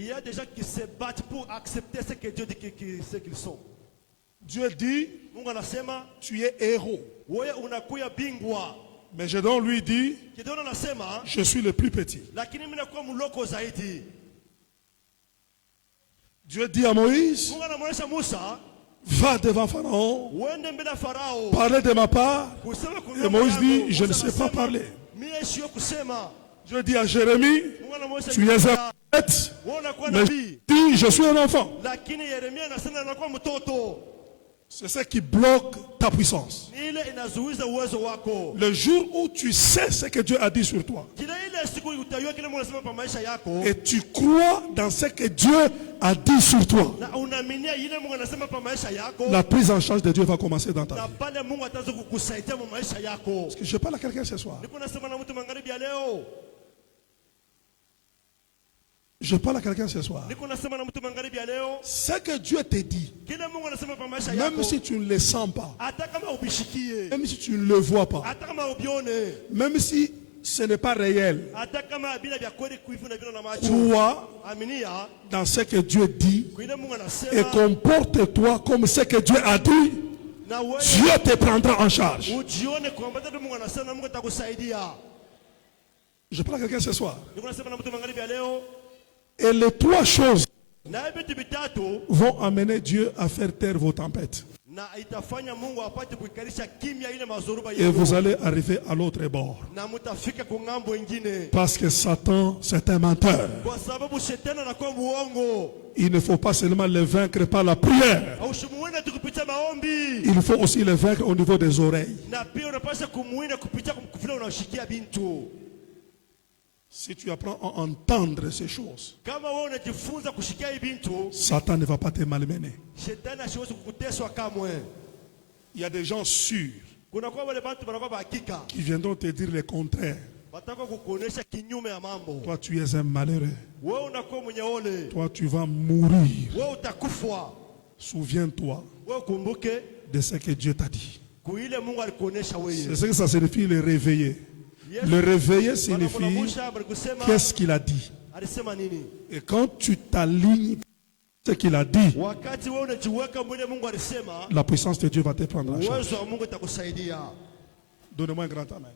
il y a des gens qui se battent pour accepter ce que Dieu dit qu'ils sont. Dieu dit, tu es héros. Mais Gédéon lui dit, je suis le plus petit. Dieu dit à Moïse, va devant Pharaon, parlez de ma part. Et Moïse dit, je ne sais pas parler. Dieu dit à Jérémie, tu es un bête, mais dis, je suis un enfant. C'est ce qui bloque ta puissance. Le jour où tu sais ce que Dieu a dit sur toi, et tu crois dans ce que Dieu a dit sur toi, la prise en charge de Dieu va commencer dans ta vie. Est-ce que je parle à quelqu'un ce soir? Je parle à quelqu'un ce soir. Ce que Dieu te dit, même si tu ne le sens pas, même si tu ne le vois pas, même si ce n'est pas réel, crois dans ce que Dieu dit et comporte-toi comme ce que Dieu a dit. Dieu te prendra en charge. Je parle à quelqu'un ce soir. Et les trois choses vont amener Dieu à faire taire vos tempêtes. Et vous allez arriver à l'autre bord. Parce que Satan, c'est un menteur. Il ne faut pas seulement le vaincre par la prière. Il faut aussi le vaincre au niveau des oreilles. Si tu apprends à entendre ces choses, Satan ne va pas te malmener. Il y a des gens sûrs qui viendront te dire le contraire. Toi, tu es un malheureux. Toi, tu vas mourir. Souviens-toi de ce que Dieu t'a dit. C'est ce que ça signifie, le réveiller. Le réveiller signifie qu'est-ce qu'il a dit. Et quand tu t'alignes ce qu'il a dit, la puissance de Dieu va te prendre en charge. Donnez-moi un grand amen.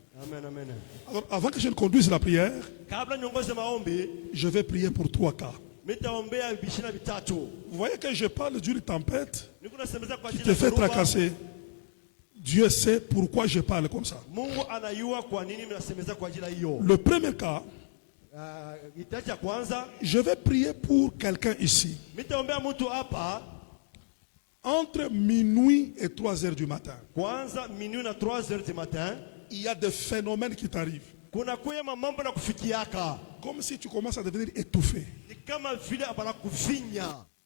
Alors, avant que je ne conduise la prière, je vais prier pour 3 cas. Vous voyez que je parle d'une tempête qui te fait tracasser. Dieu sait pourquoi je parle comme ça. Le premier cas, je vais prier pour quelqu'un ici. Entre minuit et 3 heures du matin, il y a des phénomènes qui t'arrivent. Comme si tu commences à devenir étouffé.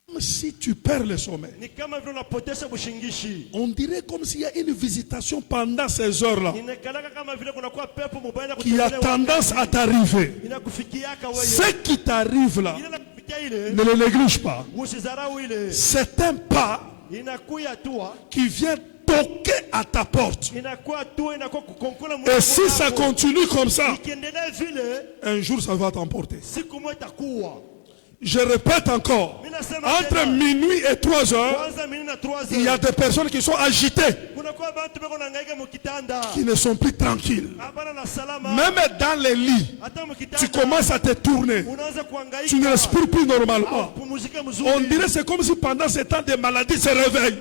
Comme si tu perds le sommeil. On dirait comme s'il y a une visitation pendant ces heures-là qui a tendance à t'arriver. Ce qui t'arrive là, ne le néglige pas. C'est un pas qui vient toquer à ta porte. Et si ça continue comme ça, un jour ça va t'emporter. Je répète encore, entre minuit et 3 heures, il y a des personnes qui sont agitées, qui ne sont plus tranquilles. Même dans les lits, tu commences à te tourner. Tu ne respires plus normalement. On dirait que c'est comme si pendant ce temps de maladie se réveille.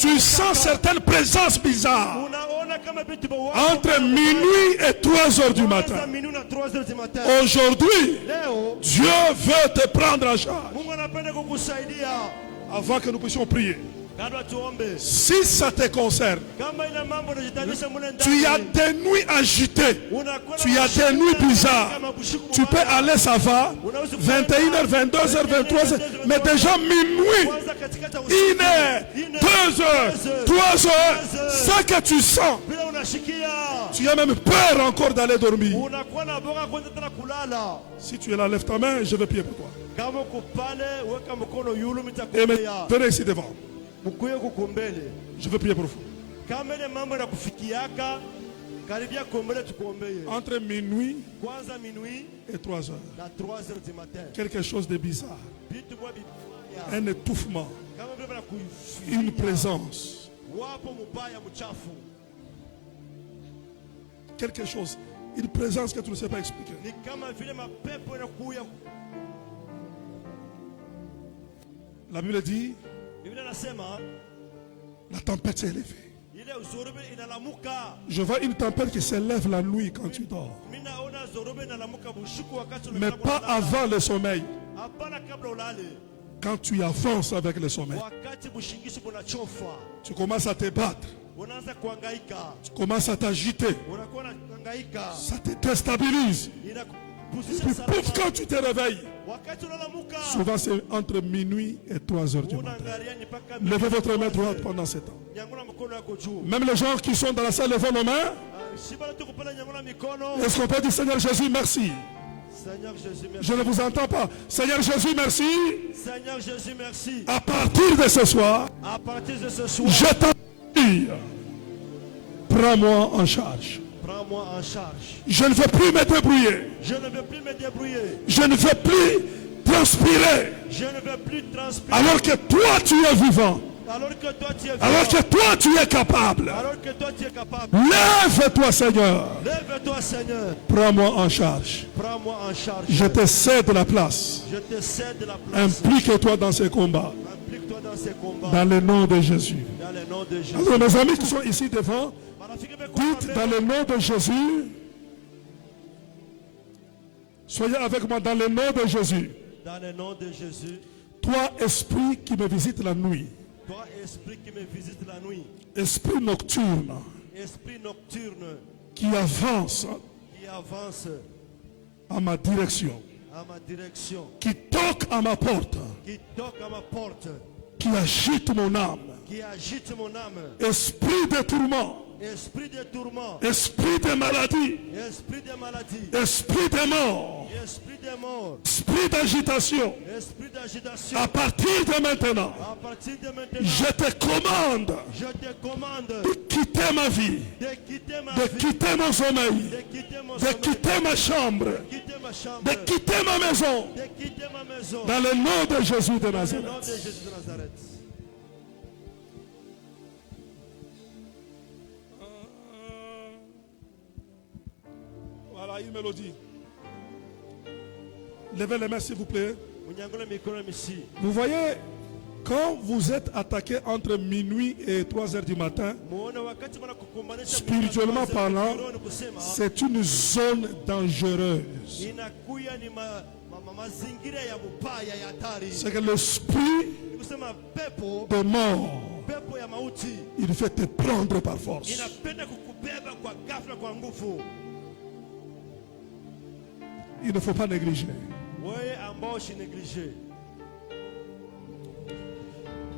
Tu sens certaines présences bizarres. Entre minuit et 3 heures du matin. Aujourd'hui, Dieu veut te prendre en charge. Avant que nous puissions prier, si ça te concerne, tu as des nuits agitées, tu as des nuits bizarres, tu peux aller, ça va, 21h, 22h, 23h, mais déjà minuit, 1h, 2h, 3h, ça que tu sens, tu as même peur encore d'aller dormir. Si tu es là, lève ta main, je vais prier pour toi. Et venez ici devant. Je veux prier pour vous. Entre minuit et 3 heures, quelque chose de bizarre, un étouffement, une présence, quelque chose, une présence que tu ne sais pas expliquer. La Bible dit, la tempête s'est élevée. Je vois une tempête qui s'élève la nuit quand tu dors. Mais pas avant le sommeil. Quand tu avances avec le sommeil, tu commences à te battre. Tu commences à t'agiter. Ça te déstabilise. Puis pouf, quand tu te réveilles, souvent c'est entre minuit et 3 heures du matin. Levez votre main droite pendant ce temps. Même les gens qui sont dans la salle, levez nos mains. Est-ce qu'on peut dire Seigneur Jésus, merci. Seigneur Jésus, merci. Je ne vous entends pas. Seigneur Jésus, merci. Seigneur Jésus, merci. À partir de ce soir, je t'en prie, prends-moi en charge. Prends-moi en charge. Je ne veux plus me débrouiller. Je ne veux plus me débrouiller. Je ne veux plus transpirer. Je ne veux plus transpirer. Alors que toi tu es vivant. Alors que toi tu es vivant. Alors que toi tu es capable. Alors que toi tu es capable. Lève-toi Seigneur. Lève-toi Seigneur. Prends-moi en charge. Prends-moi en charge. Je te cède la place. Je te cède la place. Implique-toi dans ces combats. Implique-toi dans ces combats. Dans le nom de Jésus. Dans le nom de Jésus. Alors mes amis qui sont ici devant, dites dans le nom de Jésus. Soyez avec moi dans le nom de Jésus. Dans le nom de Jésus. Toi, esprit qui me visite la nuit. Toi, esprit qui me visite la nuit. Esprit nocturne. Esprit nocturne. Qui avance. Qui avance. À ma direction. À ma direction. Qui toque à ma porte. Qui toque à ma porte. Qui agite mon âme. Qui agite mon âme. Esprit de tourment. Esprit de tourment. Esprit de maladie. Esprit de maladie. Esprit de mort. Esprit de mort. Esprit d'agitation. Esprit d'agitation. À partir de maintenant. À partir de maintenant. Je te commande. Je te commande. De quitter ma vie. De quitter ma de vie. quitter mon sommeil. De quitter mon de sommeil. quitter ma chambre. De quitter ma chambre. De quitter ma maison. De quitter ma maison. Dans le nom de Jésus de Dans le nom de Nazareth. Jésus de Nazareth. Voilà une mélodie. Levez les mains s'il vous plaît. Vous voyez, quand vous êtes attaqué entre minuit et 3 heures du matin, spirituellement parlant, c'est une zone dangereuse. C'est que l'esprit de mort, il fait te prendre par force. Il ne faut pas négliger.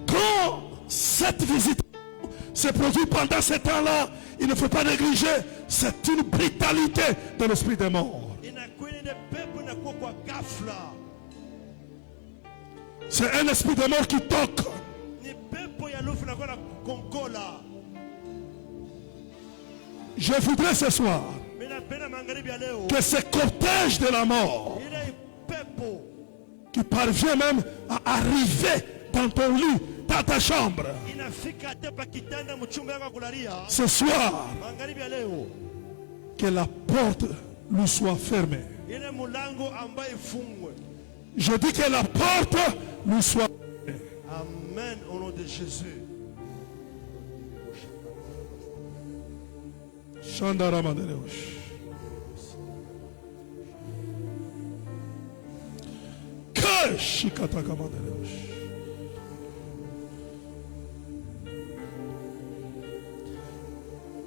Quand cette visite se produit pendant ce temps-là, il ne faut pas négliger. C'est une brutalité de l'esprit des morts. C'est un esprit de mort qui toque. Je voudrais ce soir que ce cortège de la mort qui parvient même à arriver dans ton lit, dans ta chambre, ce soir, que la porte lui soit fermée. Je dis que la porte lui soit fermée. Amen au nom de Jésus.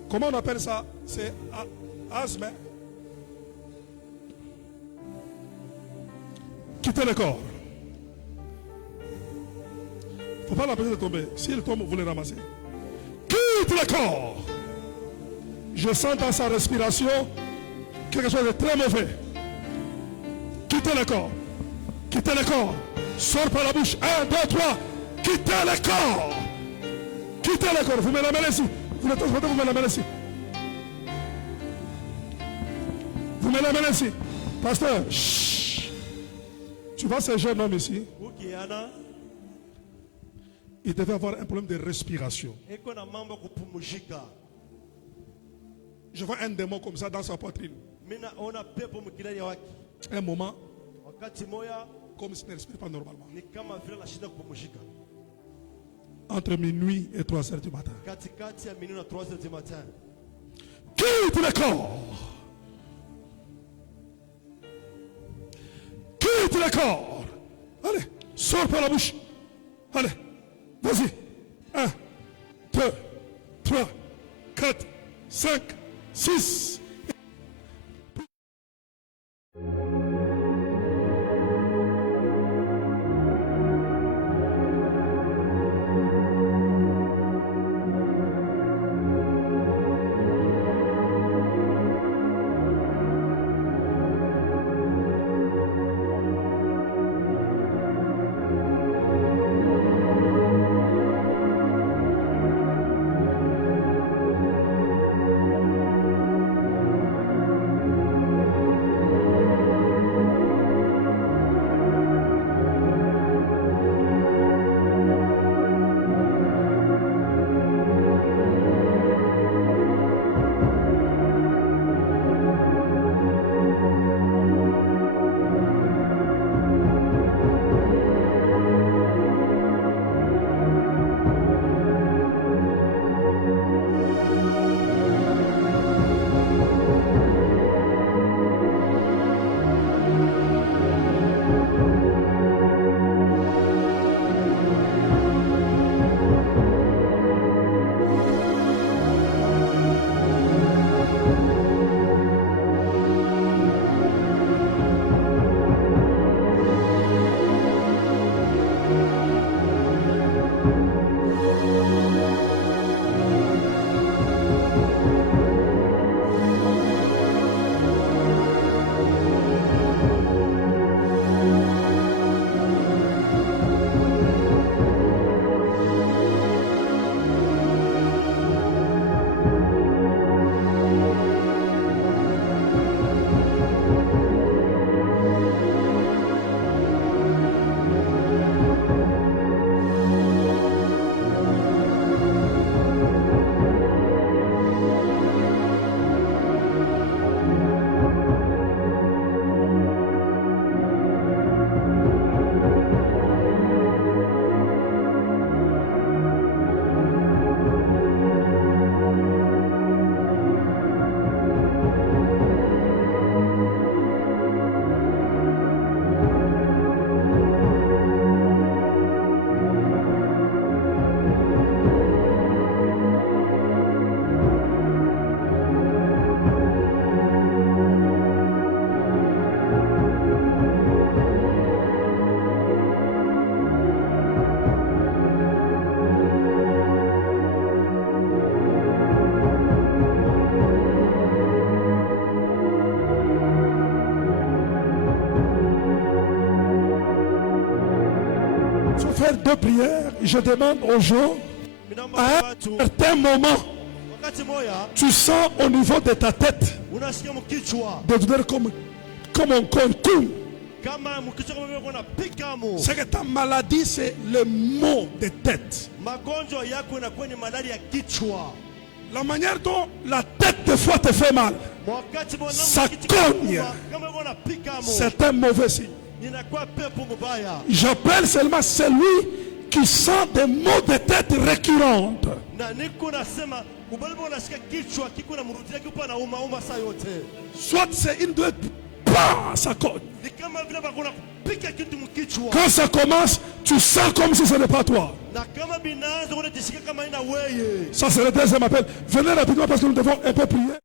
Comment on appelle ça? C'est asthme. Quittez le corps. Il ne faut pas l'empêcher de tomber. S'il tombe, vous le ramassez. Quitte le corps. Je sens dans sa respiration quelque chose de très mauvais. Quittez le corps. Quittez le corps. Sors par la bouche. 1, 2, 3. Quittez le corps. Quittez le corps. Vous me l'amenez ici. Vous le transportez, vous me l'amenez ici. Vous me l'amenez ici. Pasteur, chut. Tu vois ce jeune homme ici? Il devait avoir un problème de respiration. Je vois un démon comme ça dans sa poitrine. Un moment, comme s'il ne respire pas normalement. Entre minuit et 3 heures du matin. Quitte le corps. Quitte le corps. Allez, sors par la bouche. Allez, vas-y. 1, 2, 3, 4, 5, 6. Je vais faire 2 prières. Je demande aux gens, à un certain moment, tu sens au niveau de ta tête de douleur comme un coup. C'est que ta maladie, c'est le mot de tête. La manière dont la tête des fois te fait mal, ça cogne. C'est un mauvais signe. J'appelle seulement celui qui sent des maux de tête récurrentes. Soit c'est une douleur, ça cogne. Quand ça commence, tu sens comme si ce n'est pas toi. Ça c'est le deuxième appel. Venez rapidement parce que nous devons un peu prier.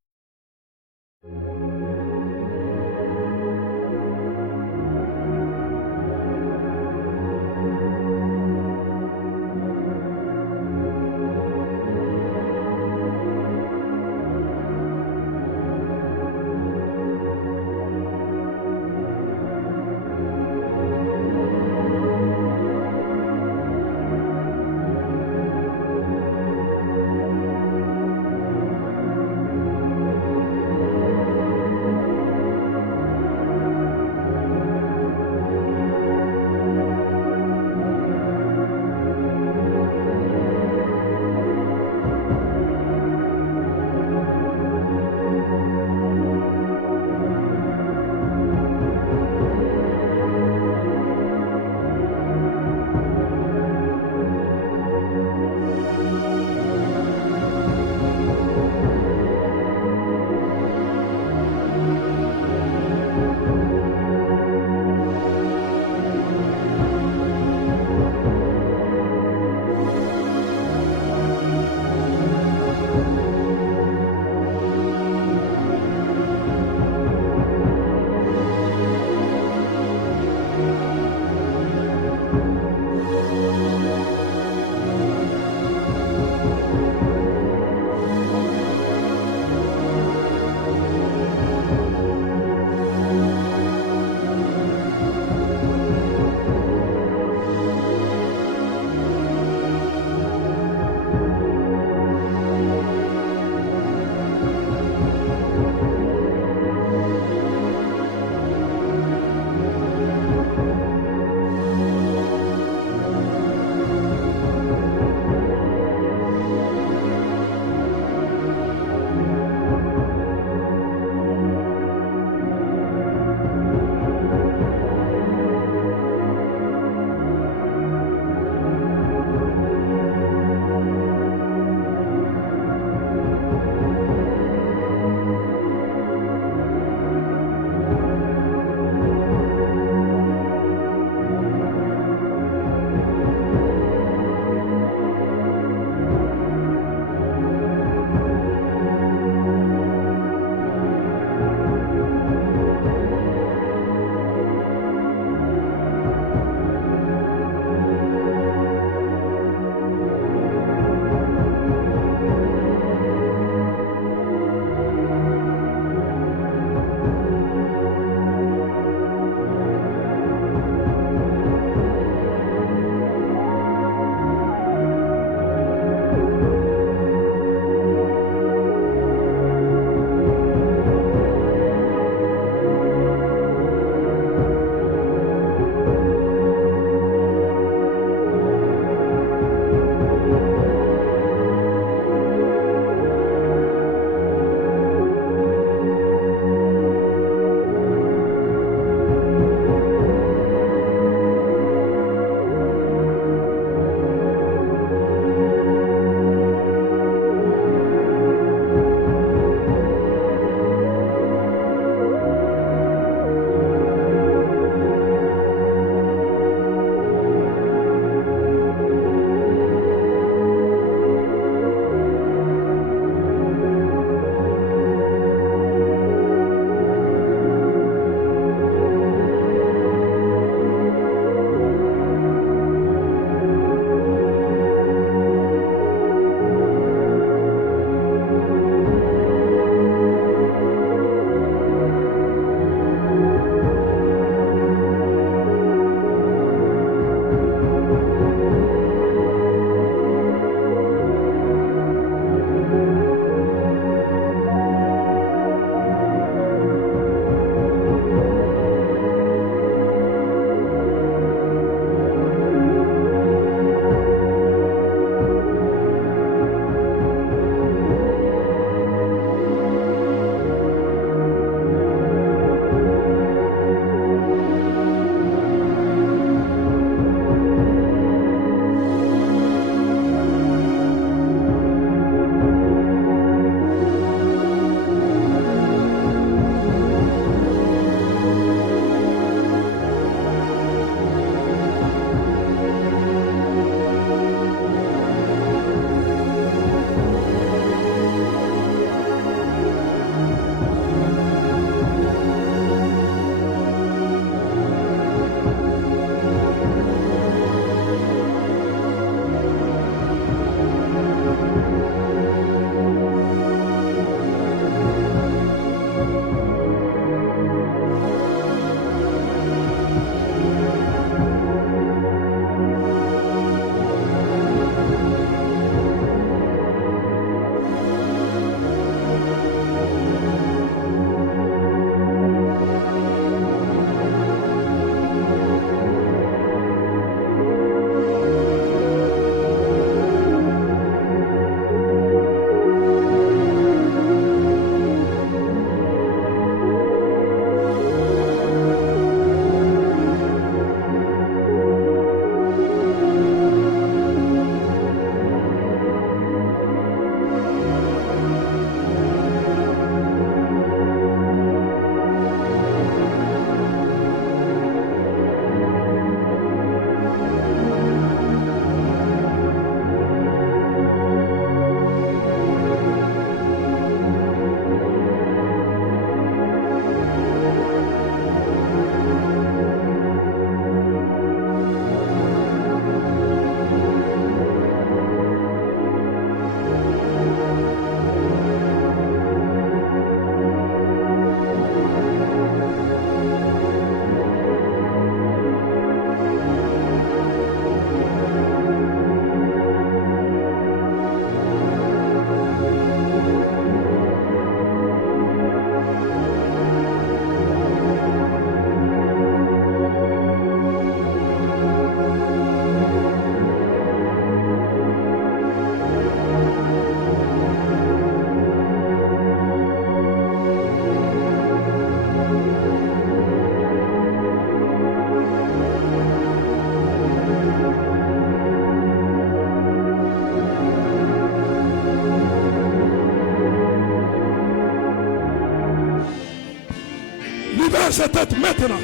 libère cette tête maintenant.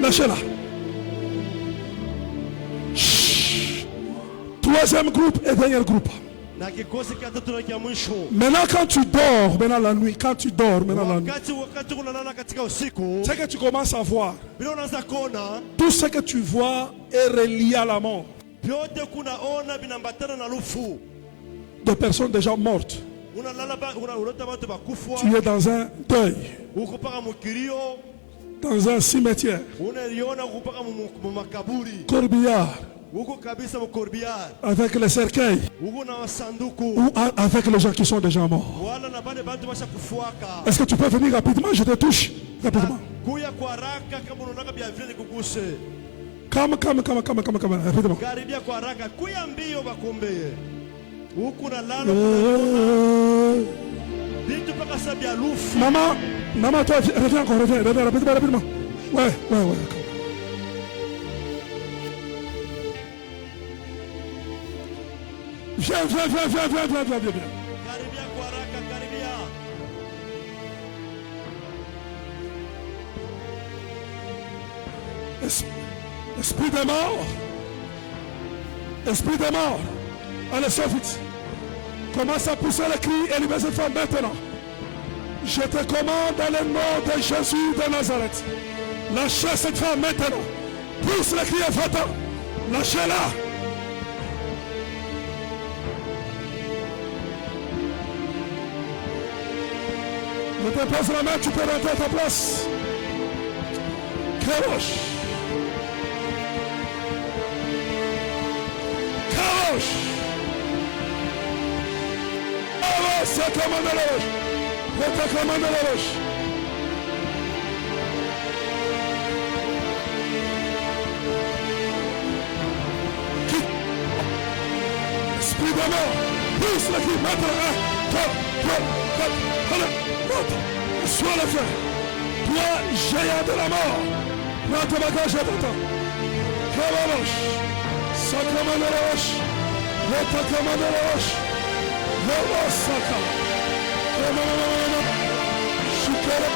Lâchez-la. Troisième groupe et dernier groupe. Maintenant quand tu dors, maintenant la nuit, quand tu dors, maintenant la nuit, c'est que tu commences à voir. Tout ce que tu vois est relié à la mort. De personnes déjà mortes. Tu es dans un deuil. Dans un cimetière. Corbillard. Avec les cercueils. Ou avec les gens qui sont déjà morts. Est-ce que tu peux venir rapidement? Je te touche rapidement. Calme, rapidement. Maman, toi, reviens encore, reviens rapidement. Ouais. Viens. Esprit de mort. Allez, sors vite. Commence à pousser le cri et libère cette femme maintenant. Je te commande dans le nom de Jésus de Nazareth. Lâchez cette femme maintenant. Pousse le cri et va-t'en. Lâchez-la. Je te pose la main, tu peux rentrer à ta place. Karosh. Alors, ça commande la roche. Je te commande la roche. Esprit de mort, pousse le cri, maintenant, 1, 2, 3, 4, allez, monte, sois le feu. Toi, géant de la mort, prends ton bagage et t'attends. Kavaroche, ça commande la roche, je te commande la roche. Vamos, saca. Chukara.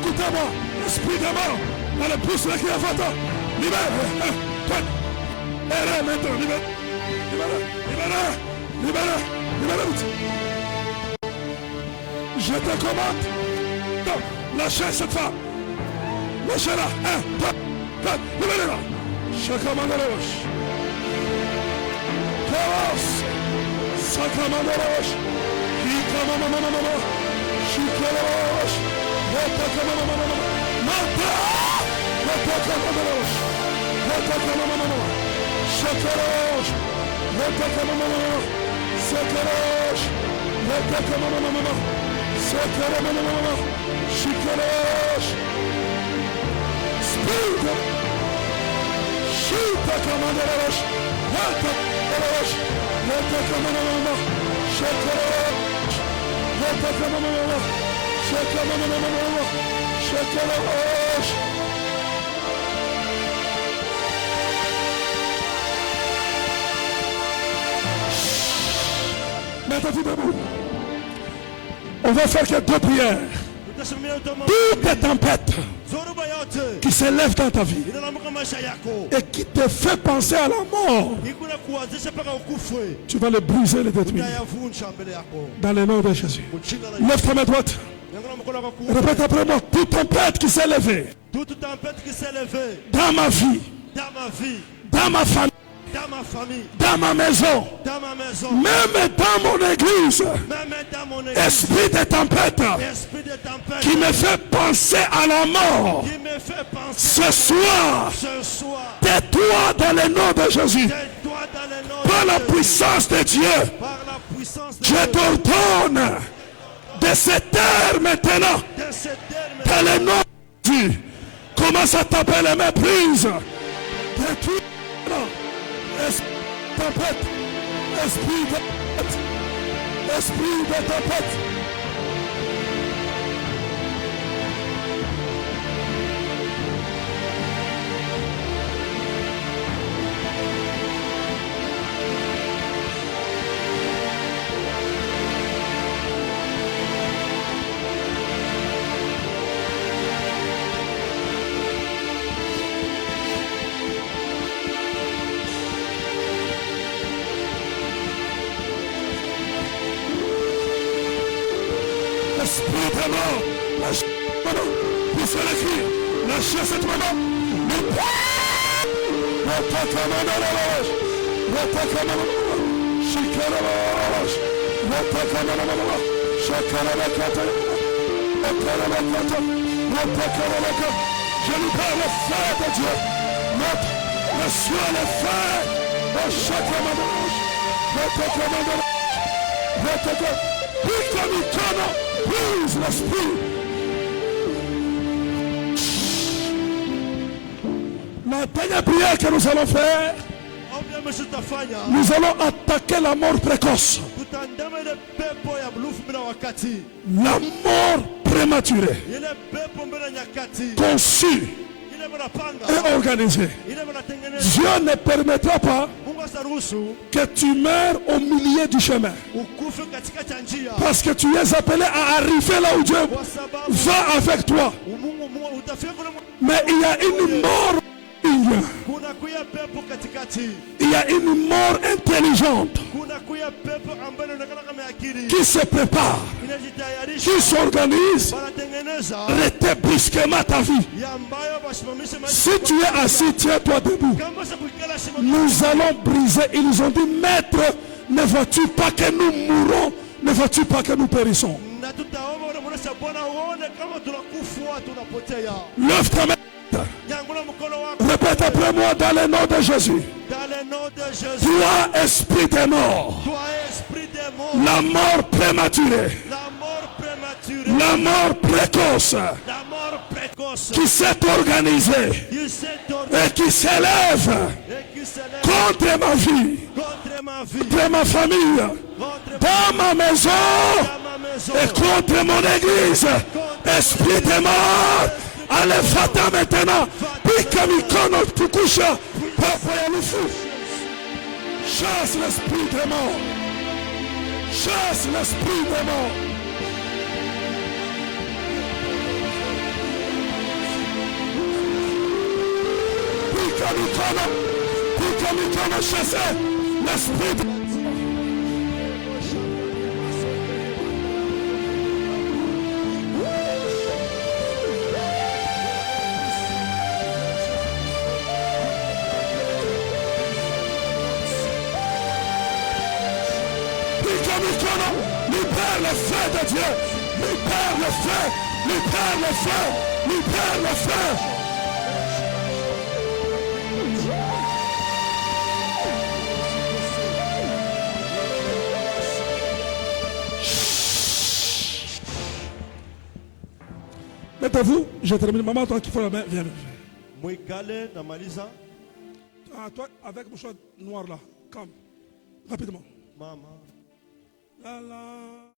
Écoutez-moi, esprit de mort, allez, pousse le cri à Fata. Libère. Maintenant, libère. Je te commande. Non, lâchez cette femme. Lâchez-la. 1, 2, 4, libérez-la. Je commande la roche. Chaos. Ça commande la roche. Qui commande la roche. Je commande la roche. Je te commande la roche. Maintenant. Je te commande la roche. Je te commande la roche. Je te roche. Je te commande la roche. Je te roche. Je te commande la roche. Shikarash, Speed, Shoot the Commander, Welcome, Welcome, Commander, Shikarash, Welcome, Commander, Shikarash. Mettez-vous debout. On va faire que 2 prières. Toutes les tempêtes qui s'élèvent dans ta vie et qui te fait penser à la mort, tu vas les briser et les détruire. Dans le nom de Jésus. Lève ta main droite. Répète après moi. Toute tempête qui s'est levée dans ma vie, dans ma famille, dans ma maison, même dans mon église, esprit de tempête qui me fait penser à la mort, ce soir, tais-toi dans le nom de Jésus, par la puissance de Dieu. Je t'ordonne de se taire maintenant dans le nom de Jésus. Commence à taper les méprises. Tempête, esprit de tempête, esprit de tempête. L'esprit de mort, lâche maintenant. Poussez le cri, lâchez cette main. Je nous parle le feu de Dieu. Reçois le feu de chaque manage. Brise l'esprit. La dernière prière que nous allons faire, nous allons attaquer la mort précoce. La mort prématurée, conçue et organisée. Dieu ne permettra pas que tu meurs au milieu du chemin. Parce que tu es appelé à arriver là où Dieu va avec toi. Mais il y a une mort. Il y a une mort intelligente qui se prépare, qui s'organise, arrêter brusquement ta vie. Si tu es assis, tiens-toi debout. Nous allons briser. Ils nous ont dit, maître, ne vois-tu pas que nous mourons? Ne vois-tu pas que nous périssons? Lève ta main. Répète après moi dans le nom de Jésus. Toi, esprit des morts, la mort prématurée, la mort précoce, qui s'est organisée et qui s'élève contre ma vie, contre ma famille, dans ma maison et contre mon église. Esprit des morts, allez, va-t'en maintenant. Pique-mi-cono, tu couches. Papa, le fou. Chasse l'esprit des morts. Chasse l'esprit des morts. Pique-mi-cono, chassez l'esprit des morts. Libère le feu de Dieu. Libère le feu. Libère le feu. Libère le feu. Mettez-vous. Je termine. Maman, toi qui fais la main, viens. Ah, toi avec mon choix noir là. Comme. Rapidement. Maman. La la.